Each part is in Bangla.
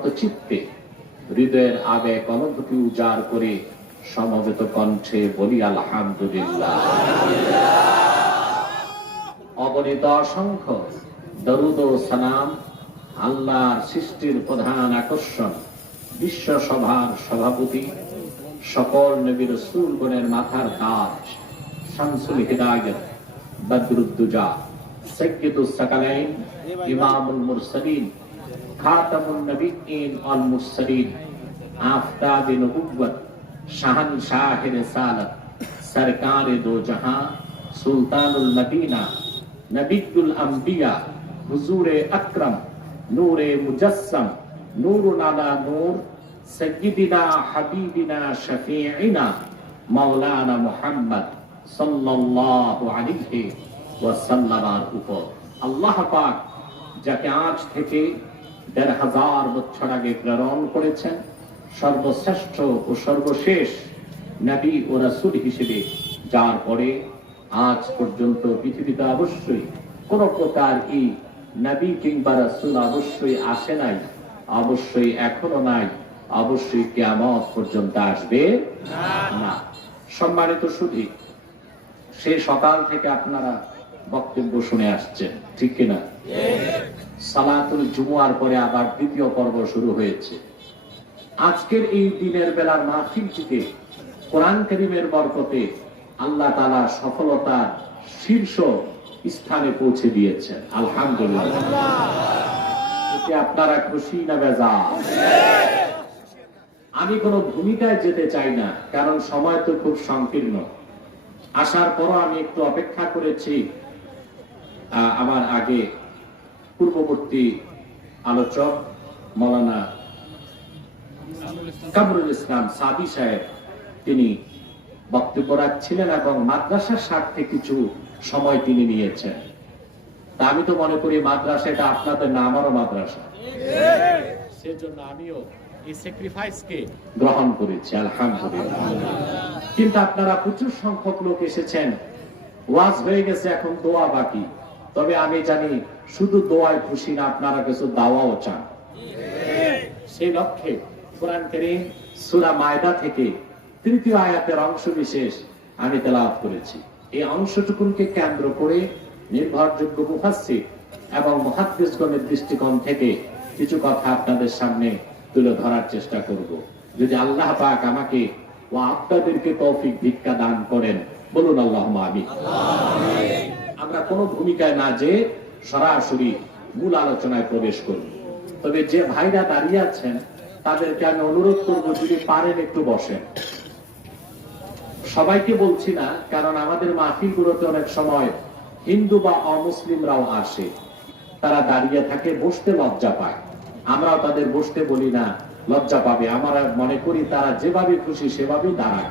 মতো চিত্তে হৃদয়ের আবেগ অনুভূতি উজাড় করে সমবেত কণ্ঠে বলি আলহামদুলিল্লাহ। অগণিত অসংখ্য দরুদ ও সালাম আল্লাহর সৃষ্টির প্রধান আকর্ষণ, বিশ্ব সভার সভাপতি, সকল নবী রাসূলগণের মাথার তাজ, শামসুল হিদায়াত, বদরুদ্দুজা, সাইয়্যিদুস সাকালাইন, ইমামুল মুরসালিন, খাতামুন নবিয়্যিন ওয়াল মুরসালিন, আফতাবে নবুওয়াত, শাহনশাহে রিসালাত, সরকারে দো জাহান, সুলতানুল মদিনা, নবিয়ুল আম্বিয়া, হুজুরে আকরাম, নূরে মুজাসসাম, নূরুন আলা নূর, সাইয়্যিদিনা হাবিবিনা শাফিঈনা মাওলানা মুহাম্মদ সাল্লাল্লাহু আলাইহি ওয়াসাল্লামের উপর আল্লাহ পাক যাকে আজ থেকে ১৫০০ বছর আগে প্রেরণ করেছেন, সর্বশ্রেষ্ঠ ও সর্বশেষ নবী ও রাসূল হিসেবে, যার পরে আজ পর্যন্ত পৃথিবীতে অবশ্যই কোন প্রকার এই নবী কিংবা রাসূল অবশ্যই আসে নাই, অবশ্যই এখনো নাই, অবশ্যই কিয়ামত পর্যন্ত আসবে না। সম্মানিত সুধী, সে সকাল থেকে আপনারা বক্তব্য শুনে আসছেন, ঠিক কিনা? সালাতুল জুমুয়ার পরে আবার দ্বিতীয় পর্ব শুরু হয়েছে। আজকের এই দিনের বেলার মাহফিলটিতে কোরআন কারীমের বরকতে আল্লাহ তাআলা সফলতার শীর্ষ স্থানে পৌঁছে দিয়েছেন, আলহামদুলিল্লাহ। এতে আপনারা খুশি না বেজার? আমি কোনো ভূমিকায় যেতে চাই না, কারণ সময় তো খুব সংকীর্ণ। আসার পরও আমি একটু অপেক্ষা করেছি। আমার আগে পূর্ববর্তী আলোচক মাওলানা কামরুল ইসলাম সাদি সাহেব, তিনি বক্তব্য রাখছিলেন এবং মাদ্রাসার স্বার্থে কিছু সময় তিনি নিয়েছেন। তা আমি তো মনে করি মাদ্রাসা এটা আপনাদের না আমারও মাদ্রাসা, সেজন্য আমিও এই স্যাক্রিফাইসকে গ্রহণ করেছি, আলহামদুলিল্লাহ। কিন্তু আপনারা প্রচুর সংখ্যক লোক এসেছেন, ওয়াজ হয়ে গেছে, এখন দোয়া বাকি। তবে আমি জানি শুধু দোয়ায় খুশি না, আপনারা কিছু দাওয়াও চান। সেই লক্ষ্যে কোরআন কারীম সূরা মায়দা থেকে ৩য় আয়াতের অংশ বিশেষ আমি তেলাওয়াত করেছি। এই অংশটুকুকে কেন্দ্র করে নির্ভরযোগ্য মুফাসসির এবং মুহাদ্দিসগণের দৃষ্টিকোণ থেকে কিছু কথা আপনাদের সামনে তুলে ধরার চেষ্টা করব। যদি আল্লাহ পাক আমাকে ও আপনাদেরকে তৌফিক ভিক্ষা দান করেন, বলুন আল্লাহুম্মা আমিন। আমরা কোনো ভূমিকায় না যে সরাসরি মূল আলোচনায় প্রবেশ করব। তবে যে ভাইরা দাঁড়িয়ে আছেন তাদেরকে আমি অনুরোধ করব, যদি পারেন একটু বসেন। সবাইকে বলছি না, কারণ আমাদের মাহফিলগুলোতে অনেক সময় হিন্দু বা অমুসলিমরাও আসে, তারা দাঁড়িয়ে থাকে, বসতে লজ্জা পায়। আমরাও তাদের বসতে বলি না, লজ্জা পাবে। আমরা মনে করি তারা যেভাবে খুশি সেভাবেই দাঁড়ায়।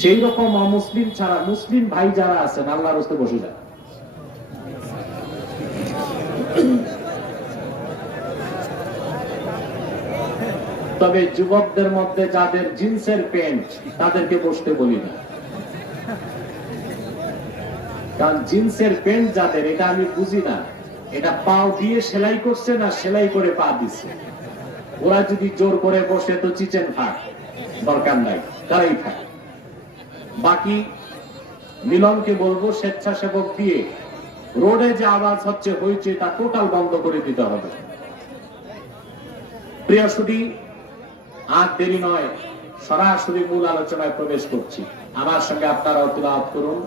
সেই রকম অমুসলিম ছাড়া মুসলিম ভাই যারা আছেন, আল্লাহর রাস্তে বসে যান। তবে যুবকদের মধ্যে যাদের জিন্সের প্যান্ট, তাদেরকে বসতে বলি না, কারণ জিন্সের প্যান্ট যাদের, এটা আমি বুঝি না, এটা পাও দিয়ে সেলাই করছে না সেলাই করে পা দিচ্ছে। ওরা যদি জোর করে বসে তো চিচেন থাক, দরকার নাই, তারাই থাক। বাকি মিলনকে বলবো স্বেচ্ছাসেবক দিয়ে রোডে যে আওয়াজ হচ্ছে হয়েছে তা টোটাল বন্ধ করে দিতে হবে। প্রিয় সুধী, আর দেরি নয়, সরাসরি মূল আলোচনায় প্রবেশ করছি। আমার সঙ্গে আপনারাও তিলাওয়াত করুন,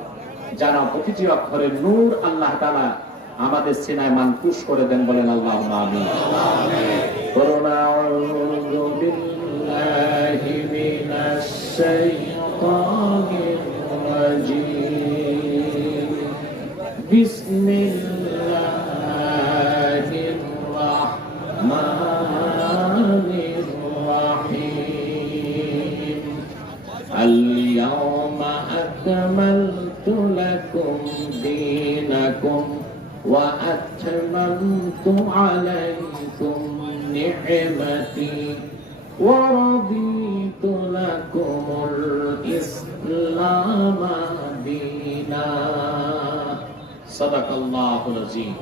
যেন প্রতিটি অক্ষরে নূর আল্লাহ তাআলা আমাদের সিনায় মানকুশ করে দেন, বলেন আল্লাহুম্মা আমিন। আউযু বিল্লাহি মিনাশ শাইতানির রাজীম। বিসমিল্লাহির রাহমানির রাহিম। আল-ইয়াওমা আকমালতু লাকুম দীনাকুম ওয়া আতমামতু আলাইকুম নি'মাতি ওয়া রাদিতু লাকুমুল ইসলামা দীনা। সাদাকাল্লাহুল আযীম।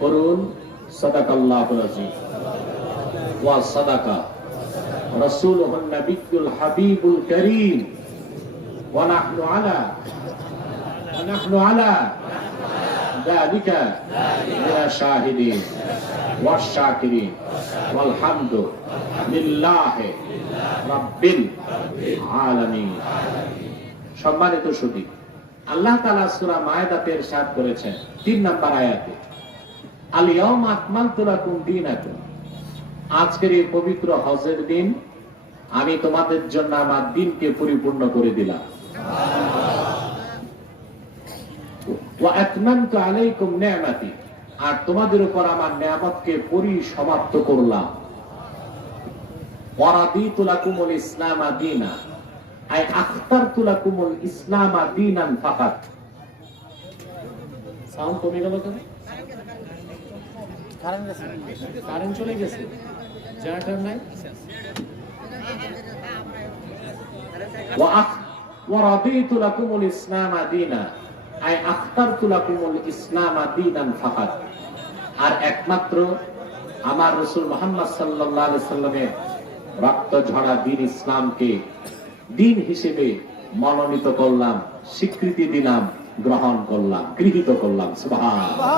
করুন সাদাকাল্লাহুল আযীম। ওয়া সাদাকা রাসূলুহুন নাবিয়্যুল হাবিবুল কারীম ওয়া নাহনু আলা যালিকা মিনাশ শাহিদিন ওয়াশ শাকিরিন ওয়াল হামদু লিল্লাহি রাব্বিল আলামিন। সম্মানিত সুধী, আল্লাহ তাআলা সূরা মায়েদাতে ইরশাদ করেছেন 3 নম্বর আয়াতে, আল ইয়াউমা আকমালতু লাকুম দীনাকুম, আজকের এই পবিত্র হজের দিন আমি তোমাদের জন্য আমার দিনকে পরিপূর্ণ করে দিলাম। ওয়া আতমামতু আলাইকুম নি'মাতি, আর তোমাদের উপর আমার নিয়ামতকে পরিসমাপ্ত করলাম। ওয়া রাদিতু লাকুমুল ইসলাম দীনা, আই আখতারতু লাকুমুল ইসলাম দীনান ফাকাত। সাউন্ড কমে গেল কেন? কারেন্ট চলে গেছে, জেনারেটর নাই। ওয়া রাদিতু লাকুমুল ইসলাম দীনা, আই আখতারতু লাকুমুল ইসলাম দীনান ফাকাত। আর একমাত্র আমার রাসূল মুহাম্মদ সাল্লাল্লাহু আলাইহি সাল্লামের রক্ত ঝরা দ্বীন ইসলামকে দিন হিসেবে মনোনীত করলাম, স্বীকৃতি দিলাম, গ্রহণ করলাম, গৃহীত করলাম। সুবহানাল্লাহ।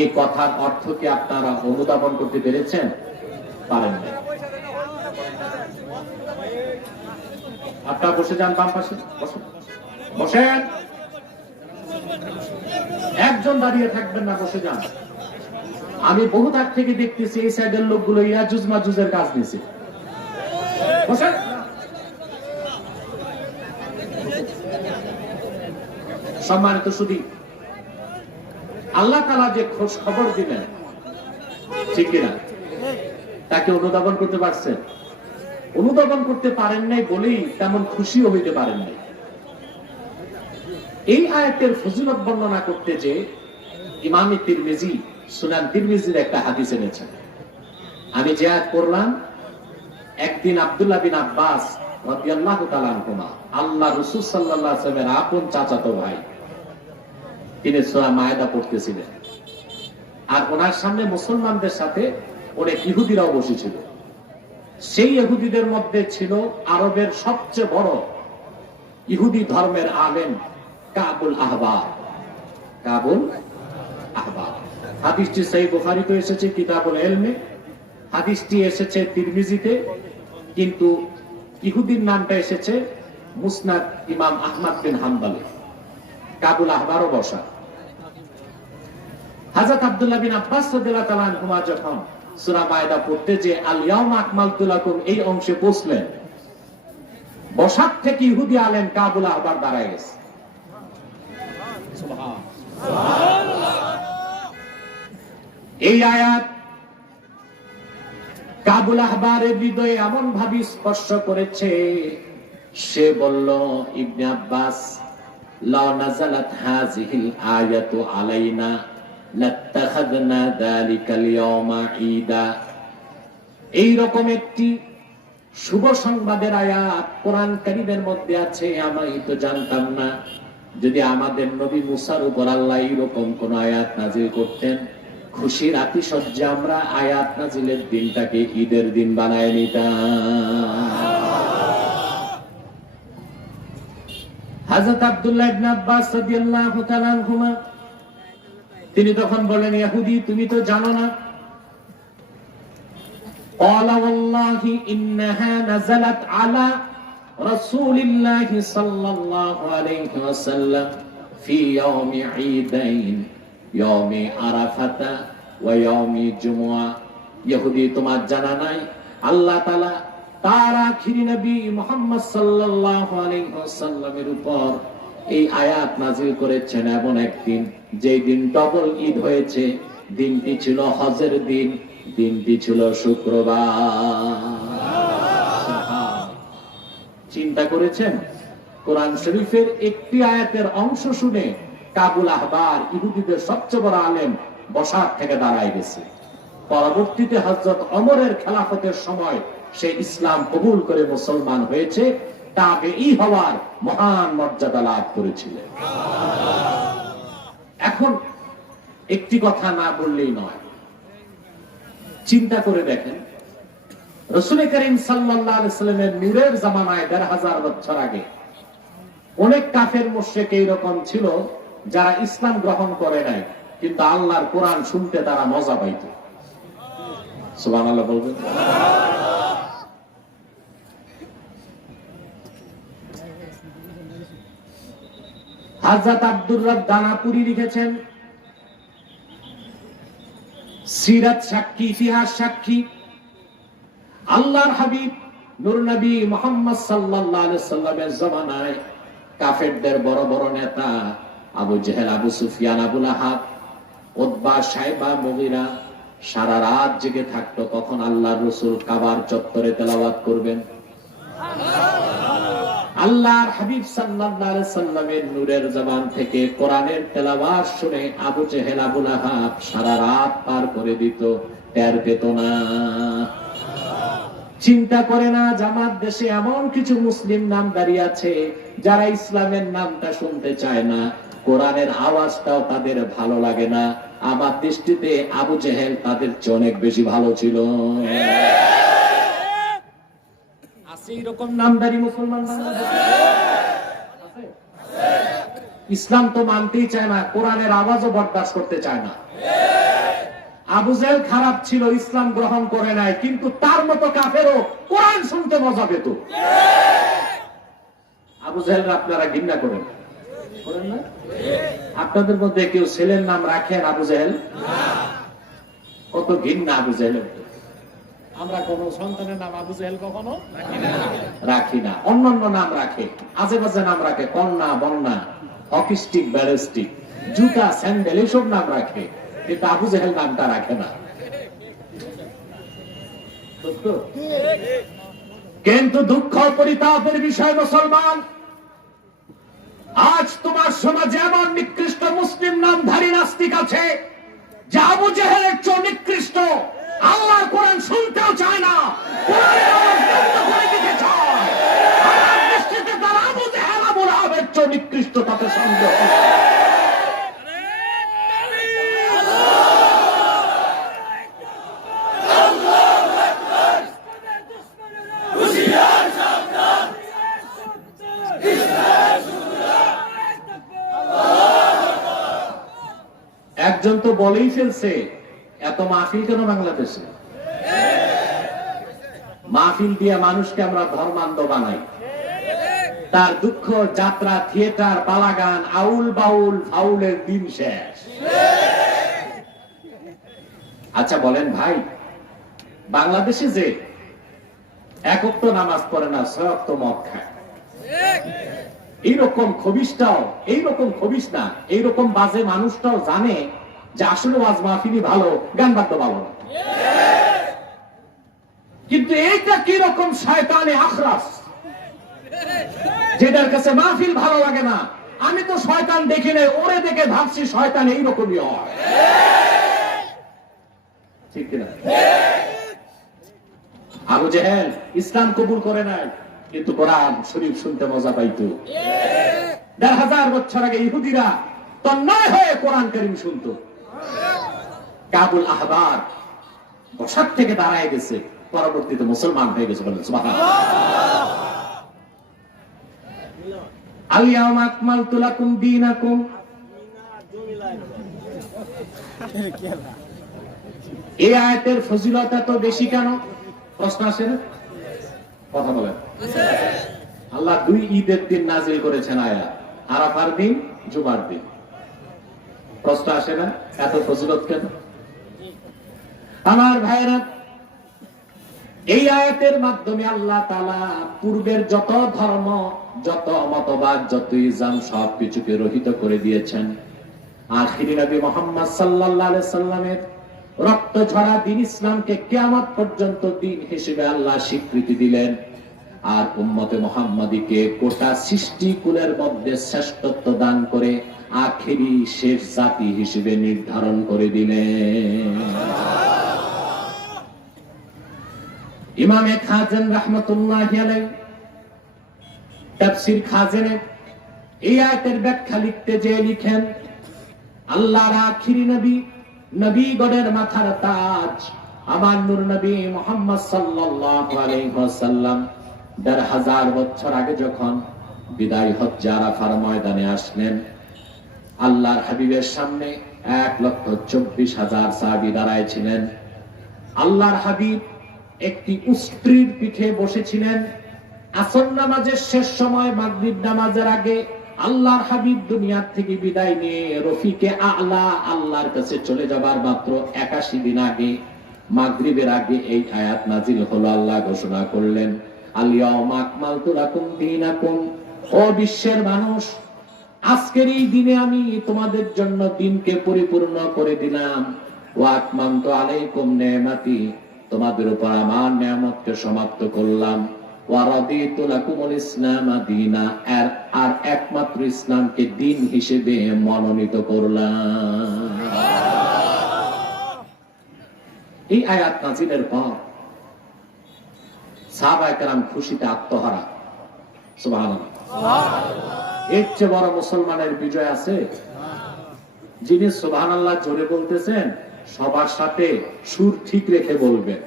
এই কথার অর্থ কি আপনারা অনুধাবন করতে পেরেছেন? পারেন না। আপনারা বসে যান, বাম পাশে বসেন। একজন দাঁড়িয়ে থাকবেন না, বসে যান। আমি বহু তার থেকে দেখতেছি এই সাইডের লোকগুলো ইয়াজুজ মাজুজের কাজ নিছে। বসেন। সম্মানিত সুধী, আল্লাহ তাআলা যে খোঁজ খবর দিলেন, ঠিক কিনা, তাকে অনুধাবন করতে পারছেন? অনুধাবন করতে পারেন নাই বলেই তেমন খুশিও হইতে পারেন নাই। এই আয়াতের ফজিলত বর্ণনা করতে যে ইমাম তিরমিজি সুনান তিরমিজির একটা হাদিস এনেছেন। আমি যে আয়াত পড়লাম, একদিন আব্দুল্লাহ বিন আব্বাস রাদিয়াল্লাহু তাআলা আনহুমা, আল্লাহ রাসূল সাল্লাল্লাহু আলাইহি ওয়াসাল্লামের আপন চাচাতো ভাই, তিনি সূরা মায়েদা পড়তেছিলেন। আর ওনার সামনে মুসলমানদের সাথে অনেক ইহুদিরাও বসেছিল। সেই ইহুদিদের মধ্যে ছিল আরবের সবচেয়ে বড় ইহুদি ধর্মের আলেম কাবুল আহবার। কাবুল আহবার। হাদিসটি সহিহ বুখারীতে এসেছে কিতাবুল ইলমে, হাদিসটি এসেছে তিরমিজিতে, কিন্তু ইহুদির নামটা এসেছে মুসনাদ ইমাম আহমদ বিন হাম্বলে। কাবুল আহবারও বসা। হযরত আব্দুল্লাহ বিন আব্বাস রাদিয়াল্লাহু তাআলা আনহুমা যখন সূরা মায়েদা পড়তে যে আল ইয়াউমা আকমালতু লাকুম এই অংশে পৌঁছলেন, বসার থেকে ইহুদি আলেম কাবুল আহবার দাঁড়ায় গেছে। সুবহানাল্লাহ। এই আয়াত কাবুল আহবারের হৃদয়ে এমন ভাবে স্পর্শ করেছে, সে বলল, ইবনে আব্বাস, লা নাযালাত হাযিহিল আয়াতু আলাইনা লাত্তাখাযনা যালিকাল ইয়াওমা ঈদা। এই রকম একটি শুভ সংবাদের আয়াত কোরআন কারীমের মধ্যে আছে, আমি তো জানতাম না। যদি আমাদের নবী মুসার উপর আল্লাহ এরকম কোন আয়াত নাযিল করতেন, খুশির আতিশয্যে আমরা আয়াত নাযিলের দিনটাকে ঈদের দিন বানায় নিতাম। হযরত আব্দুল্লাহ ইবনে আব্বাস রাদিয়াল্লাহু তাআলা আনহুমা তিনি তখন বলেন, ইহুদি, তুমি তো জানো না। ক্বালা ওয়াল্লাহি ইন্নাহা নাযালাত আলা রাসূলিল্লাহি সাল্লাল্লাহু আলাইহি ওয়াসাল্লাম ফি ইয়াউমি ঈদাইন, ইয়াউমি আরাফাতা ওয়া ইয়াউমি জুমআ। ইহুদি, তোমার জানা নাই, আল্লাহ তাআলা তার আখিরি নবী মুহাম্মদ সাল্লাল্লাহু আলাইহি ওয়াসাল্লামের উপর এই আয়াত নাযিল করেছেন এমন একদিন, যেই দিন ডবল ঈদ হয়েছে। দিনটি ছিল হজের দিন, দিনটি ছিল শুক্রবার। চিন্তা করেছেন, কোরআন শরীফের একটি আয়াতের অংশ শুনে কাবুল আহবার ইহুদিদের সবচেয়ে বড় আলেম বসার থেকে দাঁড়ায় গেছে। পরবর্তীতে হযরত ওমরের খেলাফতের সময় সে ইসলাম কবুল করে মুসলমান হয়েছে, তাবেঈ হওয়ার মহান মর্যাদা লাভ করেছিলেন। এখন একটি কথা না বললেই নয়, চিন্তা করে দেখেন, রাসূল করিম সাল্লাল্লাহু আলাইহি সাল্লামের নূরের জামানায় ১৫০০ বছর আগে অনেক কাফের মুশরিক এইরকম ছিল যারা ইসলাম গ্রহণ করে নাই, কিন্তু আল্লাহর কোরআন শুনতে তারা মজা পাইত। সুবহানাল্লাহ বলবেন। হযরত আব্দুর রব দানাপুরি লিখেছেন, সিরাত সাক্ষী, ইতিহাস সাক্ষী, আল্লাহর হাবিব নূর নবী মুহাম্মদ সাল্লাল্লাহু আলাইহি সাল্লামের জামানায় কাফেরদের বড় বড় নেতা আবু জেহেল, আবু সুফিয়ান, আবু লাহাব, উতবা, শাইবা, মুগীরা সারা রাত জেগে থাকতো। তখন আল্লাহর রাসূল কাবার চত্বরে তেলাওয়াত করবেন। আল্লাহর হাবিব সাল্লাল্লাহু আলাইহি সাল্লামের নূরের জবান থেকে কোরআনের তেলাওয়াত শুনে আবু জেহেল, আবু লাহাব সারা রাত পার করে দিত, টের পেত না। চিন্তা করে না জামাত দেশে এমন কিছু মুসলিম নামদারি আছে যারা ইসলামের নামটা শুনতে চায় না, কোরআনের আওয়াজটাও তাদের ভালো লাগে না। আমার দৃষ্টিতে আবু জেহেল তাদের চেয়ে অনেক বেশি ভালো ছিল। আছে এরকম নামদারি মুসলমান বাংলাদেশে? ইসলাম তো মানতেই চায় না, কোরআনের আওয়াজও বরদাস্ত করতে চায় না। আবু জেহেল খারাপ ছিল, ইসলাম গ্রহণ করে নাই, কিন্তু তার মতো কাফেরও কোরআন শুনতে মজা পেত। আবু জেহেল আপনারা ঘৃণা করেন না? আপনাদের মধ্যে কেউ ছেলের নাম রাখেন আবু জেহেল? কত ঘৃণা আবু জেহেল। আমরা কোন সন্তানের নাম আবু জেহেল কখনো রাখি না। অন্যান্য নাম রাখে, আজে বাজে নাম রাখে, কন্যা, বন্যা, হকিস্টিক, ব্যালিস্টিক, জুতা, স্যান্ডেল, এইসব নাম রাখে, কিন্তু আবু জেহেল নামটা রাখে না। কিন্তু দুঃখ পরিতাপের বিষয় মুসলমান, আজ তোমার সমাজে এমন নিকৃষ্ট মুসলিম নামধারী নাস্তিক আছে যে আবু জেহেলের চেয়ে নিকৃষ্ট, আল্লাহর কোরআন শুনতেও চায় না, কোরআনের আওয়াজ বন্ধ করে দিতে চায়। আমার দৃষ্টিতে তারা আবু জেহেল, আবু লাহাবের চেয়ে নিকৃষ্ট, তাতে সন্দেহ। একজন তো বলেই ফেলছে, এত মাহফিল কেন বাংলাদেশে? মাহফিল দিয়ে মানুষকে আমরা ধর্মান্ধ বানাই। তার দুঃখ যাত্রা, থিয়েটার, পালাগান, আউল বাউল, ফাউলের দিন শেষ। আচ্ছা বলেন ভাই, বাংলাদেশে যে এক ওয়াক্ত নামাজ পড়ে না, ৬ ওয়াক্ত মদ খায়, এইরকম খবিশটাও, এইরকম খবিশ না, এইরকম বাজে মানুষটাও জানে যে আসলে ওয়াজ মাহফিলই ভালো, গান বাদ্য ভালো না। কিন্তু এইটা কি রকম শয়তানে আখরাস, যেটার কাছে মাহফিল ভালো লাগে না। আমি তো শয়তান দেখি নাই, ওরে দেখে ভাবছি শয়তান এইরকমই হয়। ঠিক কিনা? আবু জেহেল ইসলাম কবুল করে নাই, কিন্তু কোরআন শরীফ শুনতে মজা পাইতো। ১৫০০ বছর আগে ইহুদিরা তন্ময় হয়ে কোরআন কারীম শুনতো। কাবুল আহবার বসার থেকে দাঁড়ায় গেছে, পরবর্তীতে মুসলমান হয়ে গেছে। বলেন সুবহানাল্লাহ। আল-ইয়াওমা আকমালতু লাকুম দীনাকুম। এই আয়াতের ফজিলত এত বেশি কেন? প্রশ্ন আসে না? কথা বলেন। আল্লাহ 2 ঈদের দিন নাজিল করেছেন আয়াত, আরাফার দিন, জুমার দিন। প্রশ্ন আসে না এত ফজিলত কেন? আমার ভাইরা, এই আয়াতের মাধ্যমে আল্লাহ তাআলা পূর্বের যত ধর্ম, যত মতবাদ, যত ইসলাম সবকিছুকে রহিত করে দিয়েছেন। আখিরি নবী মুহাম্মদ সাল্লাল্লাহু আলাইহি সাল্লামের রক্ত ঝরা দিন ইসলামকে কিয়ামত পর্যন্ত দিন হিসেবে আল্লাহ স্বীকৃতি দিলেন। আর উম্মতে মুহাম্মাদীকে গোটা সৃষ্টি কুলের মধ্যে শ্রেষ্ঠত্ব দান করে আখিরি শেষ জাতি হিসেবে নির্ধারণ করে দিলেন। ইমামে খাজেন রাহমাতুল্লাহি আলাইহি তাফসীর খাজেনে এই আয়াতের ব্যাখ্যা লিখতে যে লিখেন, আল্লাহর আখিরি নবী, নবীগণের মাথার তাজ, আমার নূর নবী মুহাম্মদ সাল্লাল্লাহু আলাইহি ওয়াসাল্লাম ১৫০০ বছর আগে যখন বিদায় হজ্জে আরাফার ময়দানে আসলেন, আল্লাহর হাবিবের সামনে ১,২৪,০০০ সাহাবী দাঁড়ায় ছিলেন। আল্লাহর হাবিব একটি উষ্ট্রির পিঠে বসেছিলেন। আসর নামাজের শেষ সময়, মাগরিব নামাজের আগে আল্লাহর হাবিব দুনিয়ার থেকে বিদায় নিয়ে রফিকে আলা আল্লাহর কাছে চলে যাবার মাত্র ৮১ দিন আগে, মাগরিবের আগে এই আয়াত নাজিল হলো। আল্লাহ ঘোষণা করলেন, আল-ইয়াউমা আকমালতু লাকুম দীনাকুম, ও বিশ্বের মানুষ, আজকের এই দিনে আমি তোমাদের জন্য দিনকে পরিপূর্ণ করে দিলাম। ওয়া আতমামতু আলাইকুম নি'মাতি, তোমাদের উপর আমার নিয়ামতকে সমাপ্ত করলাম। ওয়া রাদিতু লাকুমুল ইসলাম দীনা, আর একমাত্র ইসলামকে দিন হিসেবে মনোনীত করলাম। এই আয়াত নাজিলের পর সাহাবায়ে কেরাম খুশিতে আত্মহারা। সুবহানাল্লাহ। এর চেয়ে বড় মুসলমানের বিজয় আছে? যিনি সুবহানাল্লাহ জোরে বলতেছেন, সবার সাথে সুর ঠিক রেখে বলবেন,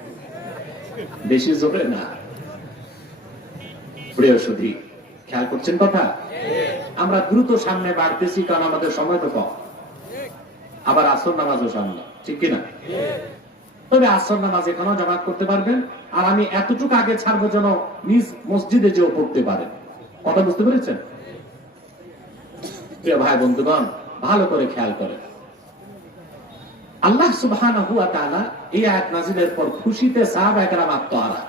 বেশি জোরে না। প্রিয় সুধী, খেয়াল করছেন কথা? আমরা দ্রুত সামনে বাড়তেছি কারণ আমাদের সময় তো কম। আবার আসর নামাজও সামনে, ঠিক কিনা? তবে আসর নামাজ এখানেও জামাত করতে পারবেন। আর আমি এতটুকু আগে ছাড়বো যেন নিজ মসজিদে যেও পড়তে পারেন। কথা বুঝতে পেরেছেন? প্রিয় ভাই বন্ধুগণ, ভালো করে খেয়াল করেন। আল্লাহ সুবহানাহু ওয়া তাআলা এই আয়াত নাযিলের পর খুশিতে সাহাবায়ে কেরাম আত্মহারা।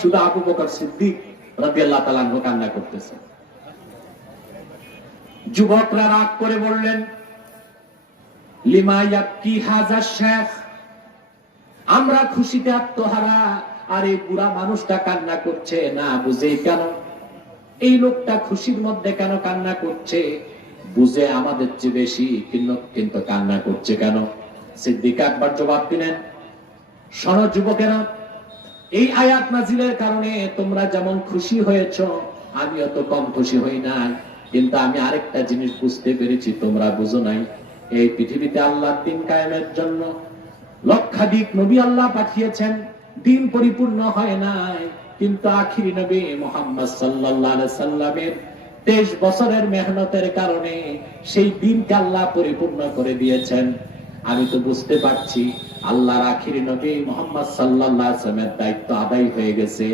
শুধু আবু বকর সিদ্দিক রাদিয়াল্লাহু তাআলা আনহু কান্না করতেছেন। যুবকরা রাগ করে বললেন, লিমা ইয়াবকি হাযা শাইখ, আমরা খুশিতে আত্মহারা, আর এই বুড়া মানুষটা কান্না করছে, না বুঝে কেন? এই লোকটা খুশির মধ্যে কেন কান্না করছে? বুঝে আমাদের চেয়ে বেশি, কিন্তু কান্না করছে কেন? সিদ্দিক আকবর জবাব দিলেন, শোনো যুবকেরা, এই আয়াত নাজিলের কারণে তোমরা যেমন খুশি হয়েছো, আমিও তো কম খুশি হই নাই। কিন্তু আমি আরেকটা জিনিস বুঝতে পেরেছি, তোমরা বুঝো নাই। এই পৃথিবীতে আল্লাহর দ্বীন কায়েমের জন্য লক্ষাধিক নবী আল্লাহ পাঠিয়েছেন, দ্বীন পরিপূর্ণ হয় নাই। কিন্তু আখিরি নবী মুহাম্মদ সাল্লাল্লাহু আলাইহি সাল্লামের 23 বছরের মেহনতের কারণে সেই দ্বীনকে আল্লাহ পরিপূর্ণ করে দিয়েছেন। আমি তো বুঝতে পারছি আল্লাহর আখিরি নবী মুহাম্মদ সাল্লাল্লাহু আলাইহি সাল্লামের দায়িত্ব আদায় হয়ে গেছে।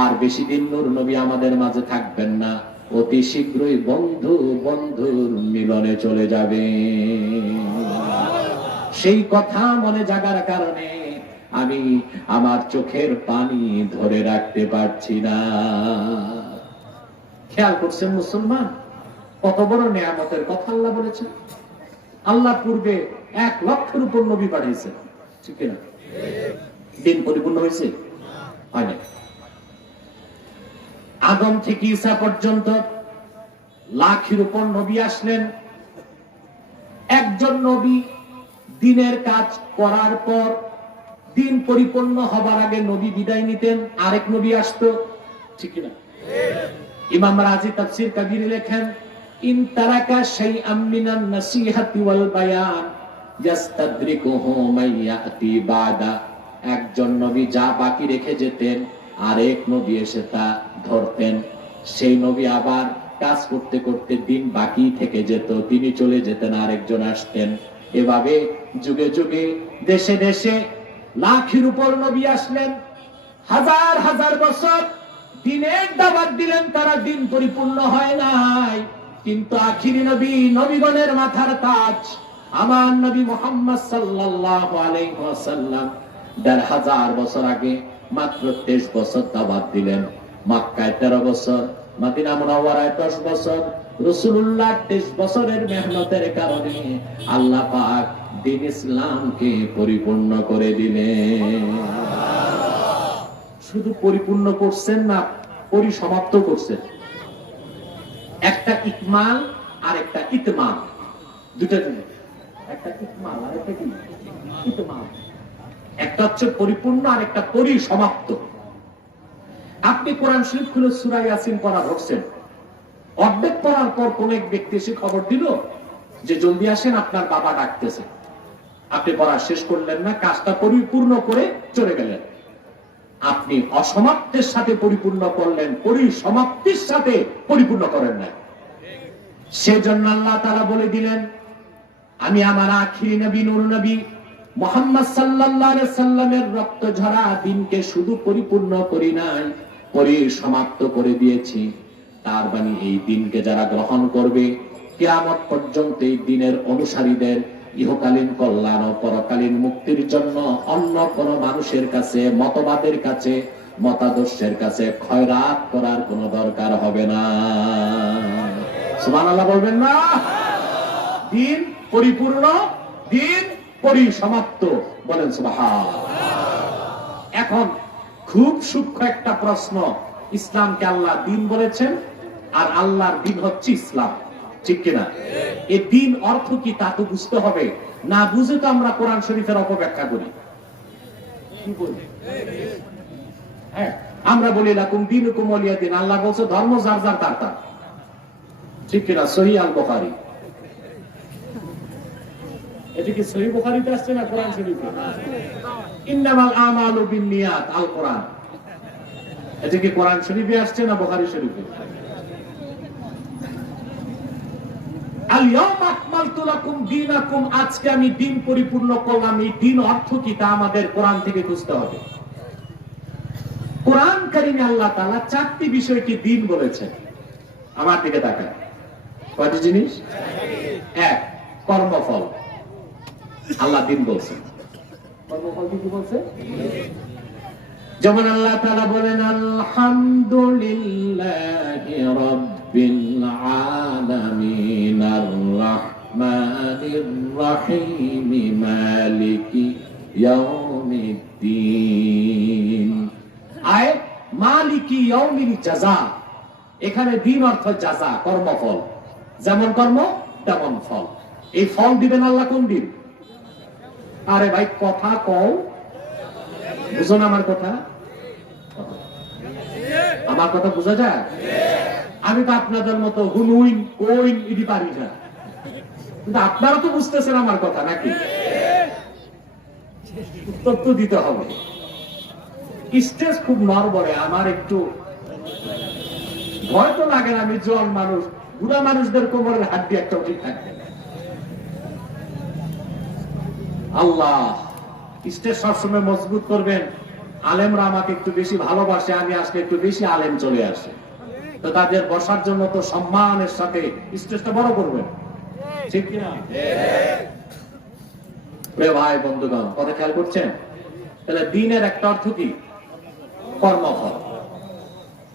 আর বেশি দিন নূর নবী আমাদের মাঝে থাকবেন না, অতি শীঘ্রই বন্ধুর মিলনে চলে যাবে। সেই কথা মনে জাগার কারণে আমি আমার চোখের পানি ধরে রাখতে পারছি না। খেয়াল করছেন মুসলমান, কত বড় নিয়ামতের কথা আল্লাহ বলেছেন। আল্লাহ পূর্বে 1 লক্ষের উপর নবী পাঠিয়েছেন, ঠিক না? দিন পরিপূর্ণ হয়েছে? হয় না। আদম থেকে ঈসা পর্যন্ত লাখের উপর নবী আসলেন। একজন নবী দিনের কাজ করার পর, দিন পরিপূর্ণ হবার আগে নবী বিদায় নিতেন, আরেক নবী আসতো, ঠিক না? ইমাম রাজি তাফসীর কবির লেখেন, ইন তারাকা শাইআম মিনান নাসিহাতি ওয়াল বায়ান ইয়াস্তাদরিকুহু মাইয়াতি বাদা। একজন নবী যা বাকি রেখে যেতেন, আরেক নবী এসে তা ধরতেন। সেই নবী আবার কাজ করতে করতে দিন বাকি থেকে যেত, তিনি চলে যেতেন, আরেকজন আসতেন। এভাবে যুগে যুগে দেশে দেশে লাখের উপর নবী আসলেন। হাজার হাজার বছর দিনের দাওয়াত দিলেন, তারা দিন পরিপূর্ণ হয় নাই। কিন্তু আখিরি নবী, নবীগণের মাথার তাজ, আমার নবী মুহাম্মদ সাল্লাল্লাহু আলাইহি ওয়াসাল্লাম ১৫০০ বছর আগে মাত্র 23 বছর দাওয়াত দিলেন। মক্কায় 13 বছর, মদিনা মুনাওয়ারায় 10 বছর। রাসূলুল্লাহ 23 বছরের মেহনতের কারণে আল্লাহ পাক দ্বীন ইসলামকে পরিপূর্ণ করে দিলেন। শুধু পরিপূর্ণ করছেন না, পরিসমাপ্ত করছেন। একটা ইকমাল আর একটা ইতমাম, দুটো জিনিস। একটা ইকমাল আর একটা কি? ইতমাম। একটা হচ্ছে পরিপূর্ণ আর একটা পরিসমাপ্ত। আপনি কোরআন শরীফ খুলে সূরা ইয়াসিন পড়া ধরছেন, অর্ধেক পড়ার পর কোন এক ব্যক্তি এসে খবর দিল যে জলদি আসেন, আপনার বাবা ডাকতেছে। আপনি পড়া শেষ করলেন না, কাজটা পরিপূর্ণ করে চলে গেলেন। আপনি অসমাপ্তের সাথে পরিপূর্ণ করলেন, পরিসমাপ্তির সাথে পরিপূর্ণ করেন না। সেজন্য আল্লাহ তাআলা বলে দিলেন, আমি আমার আখিরি নবী নূর নবী মুহাম্মদ সাল্লাল্লাহু আলাইহি সাল্লামের রক্ত ঝরা দিনকে শুধু পরিপূর্ণ করি নাই, পরিসমাপ্ত করে দিয়েছি। তার মানে এই দিনকে যারা গ্রহণ করবে, কিয়ামত পর্যন্ত এই দিনের অনুসারীদের ইহকালীন কল্যাণ ও পরকালীন মুক্তির জন্য অন্য কোন মানুষের কাছে, মতবাদের কাছে, মতাদর্শের কাছে খয়রাত করার কোনো দরকার হবে না। সুবহানাল্লাহ বলবেন না? দিন পরিপূর্ণ, দিন পরিসমাপ্ত, বলেন সুবহানাল্লাহ। এখন খুব সূক্ষ্ম একটা প্রশ্ন, ইসলামকে আল্লাহ দিন বলেছেন, আর আল্লাহর দিন হচ্ছে ইসলাম, ঠিক কিনা? এই দিন অর্থ কি তা তো বুঝতে হবে, না বুঝে তো আমরা কোরআন শরীফের অপব্যাখ্যা করি। কি বলি? হ্যাঁ, আমরা বলি লাকুম দীনুকুম ওয়ালিয়া দিন। আল্লাহ বলছে ধর্ম যার যার তার তার, ঠিক কিনা? সহিহ আল বুখারী। এটা কি সহিহ বুখারীতে আসছে না কোরআন শরীফে? ইন্নামাল আমালু বিন্নিয়াত, আল কোরআন। এটা কি কোরআন শরীফে আসছে না বুখারী শরীফে? আল ইয়াউমা আকমালতু লাকুম দীনাকুম, আজকে আমি দিন পরিপূর্ণ করলাম। এই দিন অর্থ কি তা আমাদের কোরআন থেকে বুঝতে হবে। কোরআন কারীমে আল্লাহ তাআলা চারটি বিষয়কে দিন বলেছেন। আমার দিকে তাকান, কয়টি জিনিস? এক, কর্মফল। আল্লাহ দিন বলছেন। কর্মফল কি বলছে? যেমন আল্লাহ তাআলা বলেন আলহামদুলিল্লাহি রাব্বিল আলামিন আর রাহমানির রহিম মালিকি ইয়াউমিদ্দিন। আয় মালিকি ইয়াউমিল জাযা, এখানে দিন অর্থ জাযা, কর্মফল। যেমন কর্ম তেমন ফল। এই ফল দিবেন আল্লাহ কোন দিন? আরে ভাই কথা কও, বুঝো না আমার কথা? আমার কথা বোঝা যায়? আমি তো আপনাদের মতো হুনুইন কোইন ইডি পারি না, কিন্তু আপনারা তো বুঝতেছেন আমার কথা নাকি? উত্তর তো দিতে হবে। স্টেজ খুব নড়বড়ে, আমার একটু ভয় তো লাগে না। আমি জোয়ান মানুষ, বুড়া মানুষদের কোমরের হাড্ডি একটা ঠিক থাকবে। আল্লাহ স্টেজ সবসময় মজবুত করবেন। আলেমরা আমাকে একটু বেশি ভালোবাসে, আমি আসলে একটু বেশি আলেম চলে আসে, তো তাদের বসার জন্য তো সম্মানের সাথে স্টেজটা বড় করবেন, ঠিক কিনা? ভাই বন্ধুগণ, কথা খেয়াল করছেন? তাহলে দিনের একটা অর্থ কি? কর্মফল।